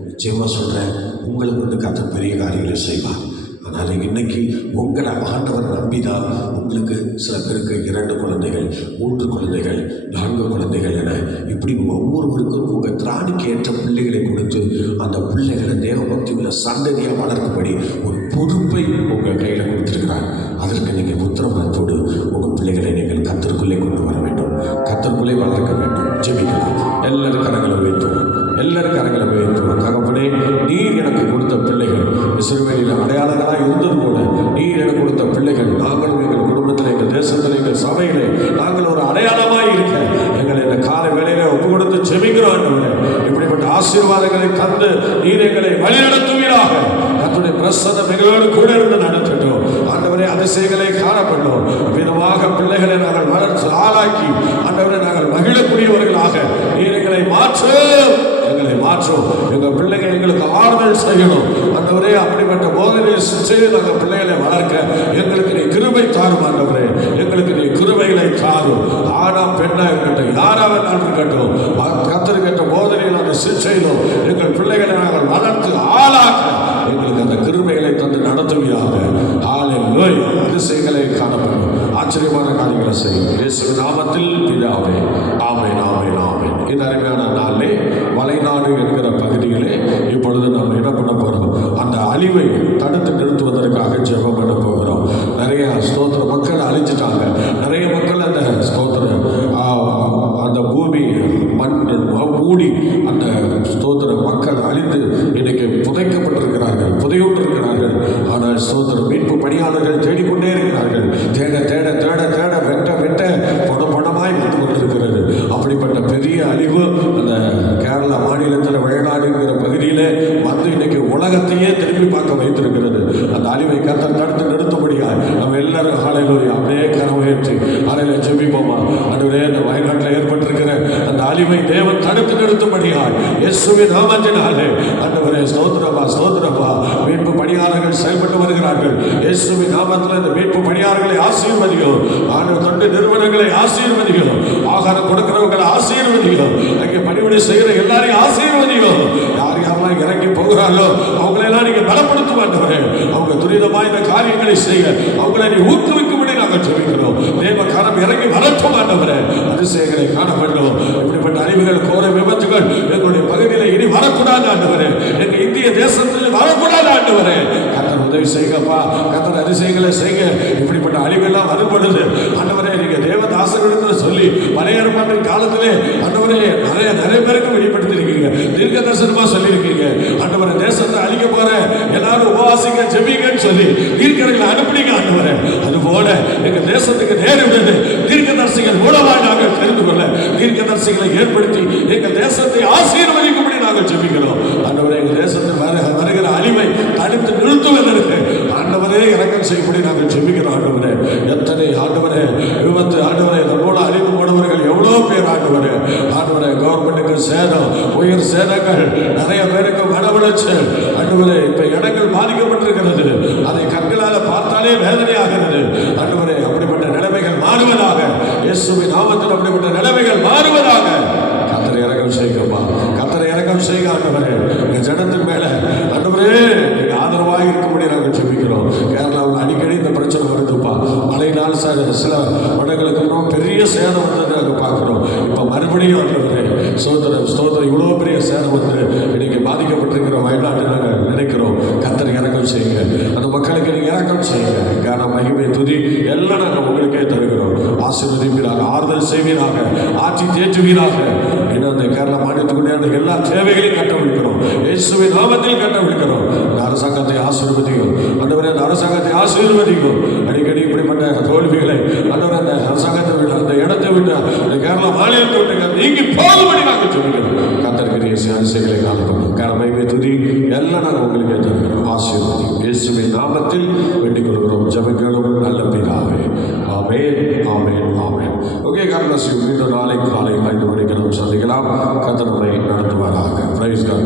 நிச்சயமாக சொல்கிறேன், உங்களுக்கு வந்து கர்த்தர் பெரிய காரியங்களை செய்வார். ஆனால் இன்னைக்கு உங்களை ஆண்டவர் நம்பிதான் உங்களுக்கு சில பேருக்கு 2 குழந்தைகள், 3 குழந்தைகள், 4 குழந்தைகள் என இப்படி ஒவ்வொருவருக்கும் உங்கள் திராணிக்கு ஏற்ற பிள்ளைகளை கொடுத்து அந்த பிள்ளைகளை தேவ பக்தி உள்ள சந்ததியாக வளர்க்கும்படி ஒரு பொறுப்பை உங்கள் கையில் கொடுத்துருக்கிறார். அதற்கு நீங்கள் உத்தரவாதத்தோடு உங்கள் பிள்ளைகளை நீங்கள் கர்த்தருக்குள்ளே கொண்டு வர வேண்டும், கர்த்தருக்குள்ளே வளர்க்க வேண்டும். ஜெபிக்கலாம். எல்லாரும் கரங்களை உயர்த்துவோம், எல்லாரும் கரங்களை உயர்த்துவோம். தகப்பனே, நீர் எனக்கு கொடுத்த பிள்ளைகள் இஸ்ரவேலில் அடையாளங்களாக இருந்தது போல நீர் எனக்கு கொடுத்த பிள்ளைகள் நாங்கள் எங்கள் குடும்பத்தில், எங்கள் தேசத்தில், எங்கள் சபையிலே நாங்கள் ஒரு அடையாளமாக இருக்க எங்களை இந்த காலை வேளையில ஒப்பு கொடுத்து ஜெபிக்கிறோம். இப்படிப்பட்ட ஆசீர்வாதங்களை தந்து நீர் எங்களை வழிநடத்துவீராக. கர்த்தருடைய பிரசன்னம் எங்களோடு கூட இருந்து நடத்தட்டும். ஆண்டவரே, அதிசயங்களை காணப்பட்டோம். விதமாக பிள்ளைகளை நாங்கள் வளர்த்து ஆளாக்கி ஆண்டவரை நாங்கள் மகிழக்கூடியவர்களாக நீர் எங்களை மாற்றும். எங்கள் பிள்ளைகள் எங்களுக்கு ஆறுதல் செய்யணும். ஆண்டவரே, அப்படிப்பட்ட போதனை செய்து நாங்கள் பிள்ளைகளை வளர்க்க எங்களுக்கு நீ கிருபை தாரும். ஆண்டவரே, எங்களுக்கு நீ கிருபைகளை தாரும். ஆனா பெண்ணா இருக்கட்டும், யாராவது நான் இருக்கட்டும், கர்த்தர் கேட்ட போதனையில் அந்த சிற்செய்தோம் எங்கள் பிள்ளைகளை நாங்கள் வளர்த்து ஆளாக்க எங்களுக்கு அந்த கிருபைகளை தந்து நடத்துவீராக. ஹல்லேலூயா. அதிசயங்களை காணப்படும், ஆச்சரியமான காரியங்களை செய்யும். இயேசுவின் நாமத்தில் பிதாவே, ஆமென், ஆமென், ஆமென். இந்த அருமையான நாளிலே மலைநாடு என்கிற பகுதியிலே இப்பொழுது நாம் என்ன பண்ண போகிறோம்? அந்த அழிவை தடுத்து நிறுத்துவதற்காக ஜெபம் பண்ண போகிறோம். நிறைய ஸ்தோத்திர மக்கள் அழிச்சிட்டாங்க. நிறைய மக்கள் அந்த ஸ்தோத்திர அந்த பூமி மண் மூடி அந்த ஸ்தோத்திர மக்கள் அழிந்து இன்னைக்கு புதைக்கப்பட்டிருக்கிறார்கள், புதையுண்டிருக்கிறார்கள். ஆனால் ஸ்தோத்திர மீட்பு பணியாளர்கள் தேடிக்கொண்டே இருக்கிறார்கள். தேட தேட தேட தேட வெட்ட வெட்ட பணமாய் வந்து கொண்டிருக்கிறது. அப்படிப்பட்ட பெரிய அழிவு அந்த கேரளா மாநிலத்தில் வயநாடுங்கிற பகுதியில் வந்து இன்னைக்கு உலகத்தையே திரும்பி பார்க்க வைத்திருக்கிறது. அந்த அழிவை கர்த்தர் தடுத்து நிறுத்தும்படியாய் நம்ம எல்லாரும் ஹல்லேலூயா அப்படியே கரமுயர்த்தி ஹல்லேலூயா ஜெபிப்போமா. ஆண்டவரே, அந்த வயநாட்டில் ஏற்பட்டிருக்கிற அந்த அழிவை தேவன் தடுத்து நிறுத்தும்படியாய் இயேசுவின் நாமத்தினாலே ஆண்டவரே ஸ்தோத்திரப்பா, ஸ்தோத்திரப்பா. மீட்பு பணியாளர்கள் செயல்பட்டு வருகிறார்கள். இயேசுவின் நாமத்தில் இந்த மீட்பு பணியாளர்களை ஆசீர்வதியும். ஆண்டவர் தொண்டு நிறுவனங்களை ஆசீர்வதியும். ஆகாரம் கொடுக்கிறவங்களை ஆசீர்வதியும். அங்கே பணிவிடை செய்கிற எல்லாரையும் ஆசீர்வதியும். யார் யாரெல்லாம் இறங்கி போகிறார்களோ அவங்களெல்லாம் நீங்க பலப்படுத்த மாட்டவரே. அவங்க துரிதமாக இந்த காரியங்களை செய்ய அவங்களை நீ ஊக்குவிக்கும்படி நாங்கள் ஜெபிக்கிறோம். தேவ கரம் இறங்கி வரட்டும் ஆண்டவரே. அதிசயங்களை காண வேண்டும். இப்படிப்பட்ட அறிவுகள், கோர விபத்துகள் எங்களுடைய பகுதியில் இனி வரக்கூடாது ஆண்டவரே. எங்க இந்திய தேசத்தில் வரக்கூடாது ஆண்டவரே. கர்த்தர் உதவி செய்யப்பா, கர்த்தர் அதிசயங்களை செய்ய. இப்படிப்பட்ட அழிவெல்லாம் வரும்பொழுது ஆண்டவரே, நீங்க தேவதாசர்களிடத்தில் சொல்லி பழைய ஏற்பாட்டின் காலத்திலே ஆண்டவரே நிறைய பேருக்கு வெளிப்படுத்திருக்கீங்க, தீர்க்க தரிசனமா சொல்லியிருக்கீங்க. ஆண்டவரே, தேசத்தை அழிக்க போற எல்லாரும் உபவாசிக்க ஜெபிங்கன்னு சொல்லி தீர்க்கதரிசிகளை அனுப்புனீங்க ஆண்டவரே. அதுபோல எங்க தேசத்துக்கு நேரிடுவது தீர்க்கதரிசிகள் மூலமாக நாங்கள் தெரிந்து கொள்ள தீர்க்கதரிசிகளை ஏற்படுத்தி எங்கள் தேசத்தை ஆசீர்வதிக்கும்படி நாங்கள் ஜெபிக்கிறோம். ஆண்டவரே, எங்கள் தேசத்தில் வருகிற அழிவை தடுத்து நிறுத்துவதற்கு ஆண்டவரே இரக்கம் செய்யும்படி நாங்கள் ஜெபிக்கிறோம். ஆண்டவரே, எத்தனை ஆண்டவரே விபத்து ஆண்டவரே இதனோட அழிவு போனவர்கள் எவ்வளோ பேர் ஆண்டவரே. ஆண்டவரே, கவர்மெண்ட்டுக்கு சேதம், உயிர் சேதங்கள், நிறைய பேருக்கு மன உளைச்சல் ஆண்டவரே. இப்ப இடங்கள் பாதிக்கப்பட்டிருக்கிறது. அதை கண்களால் பார்த்தாலே வேதனையாகிறது ஆண்டவரே. அப்படிப்பட்ட நிலைமைகள் மாறுவதாக, இயேசுவின் நாமத்தில் அப்படிப்பட்ட நிலைமைகள் மாறுவதாக. கர்த்தர் இரக்கம் செய்யுங்கப்பா, கர்த்தர் இரக்கம் செய்யுங்க ஆண்டவரே. இந்த ஜனத்தின் மேல ஆண்டவரே நீங்க ஆதரவாக இருக்கும்படி நாங்கள் ஜெபிக்கிறோம். கேரளாவில் அடிக்கடி இந்த பிரச்சனை வருதுப்பா. மழையினால் சில இடங்களுக்கு பெரிய சேதம் வந்தது நாங்கள் பார்க்கிறோம். இப்போ மறுபடியும் ஆண்டவரே ஸ்தோத்திரம், ஸ்தோத்திரம். இவ்வளோ பெரிய சேதம் வந்து இன்னைக்கு பாதிக்கப்பட்டிருக்கிற வயநாட்டை நாங்கள் நினைக்கிறோம். கர்த்தர் இரக்கம் செய்யுங்க, அந்த மக்களுக்கு நீங்க இரக்கம் செய்யுங்க. கன மகிமை துதி எல்லாம் நாங்கள் உங்களுக்கே தருகிறோம். ஆசீர்வதிப்பீராக, ஆறுதல் செய்வீராக, ஆட்சி தேற்றுவீராக. இன்னும் அந்த கேரளா மாநிலத்துக்குள்ளே அந்த எல்லா தேவைகளையும் கட்டமைக்கிறோம். இயேசுவின் நாமத்தில் கட்டவிழ்க்கிறோம். இந்த அரசாங்கத்தை ஆசீர்வதிக்கும் ஆண்டவரே, அந்த அரசாங்கத்தை ஆசீர்வதிக்கும். அடிக்கடி இப்படிப்பட்ட தோல்விகளை ஆண்டவரே அந்த அரசாங்கத்தை விட்டு, அந்த இடத்தை விட்டு, அந்த கேரளா மாநிலத்தை விட்டு நீங்கி போகும்படி நாங்கள் சொல்லிக்கிறோம். கத்தர்கிறிய அதிசயங்களை காணப்படும் கடமைமை துதி எல்லாம் நாங்கள் உங்களுக்கு தருகிறோம். ஆசீர்வதி இயேசுவின் நாமத்தில் வேண்டிக் கொள்கிறோம் ஜெபங்களும் நல்ல பிதாவே. ஆமென், ஆமென், ஆமென். Okay, God bless you. மீண்டும் நாளை காலை 5 மணிக்கு நாம் சந்திக்கலாம். கர்த்தர் நம்மை நடத்துவாராக. Praise God.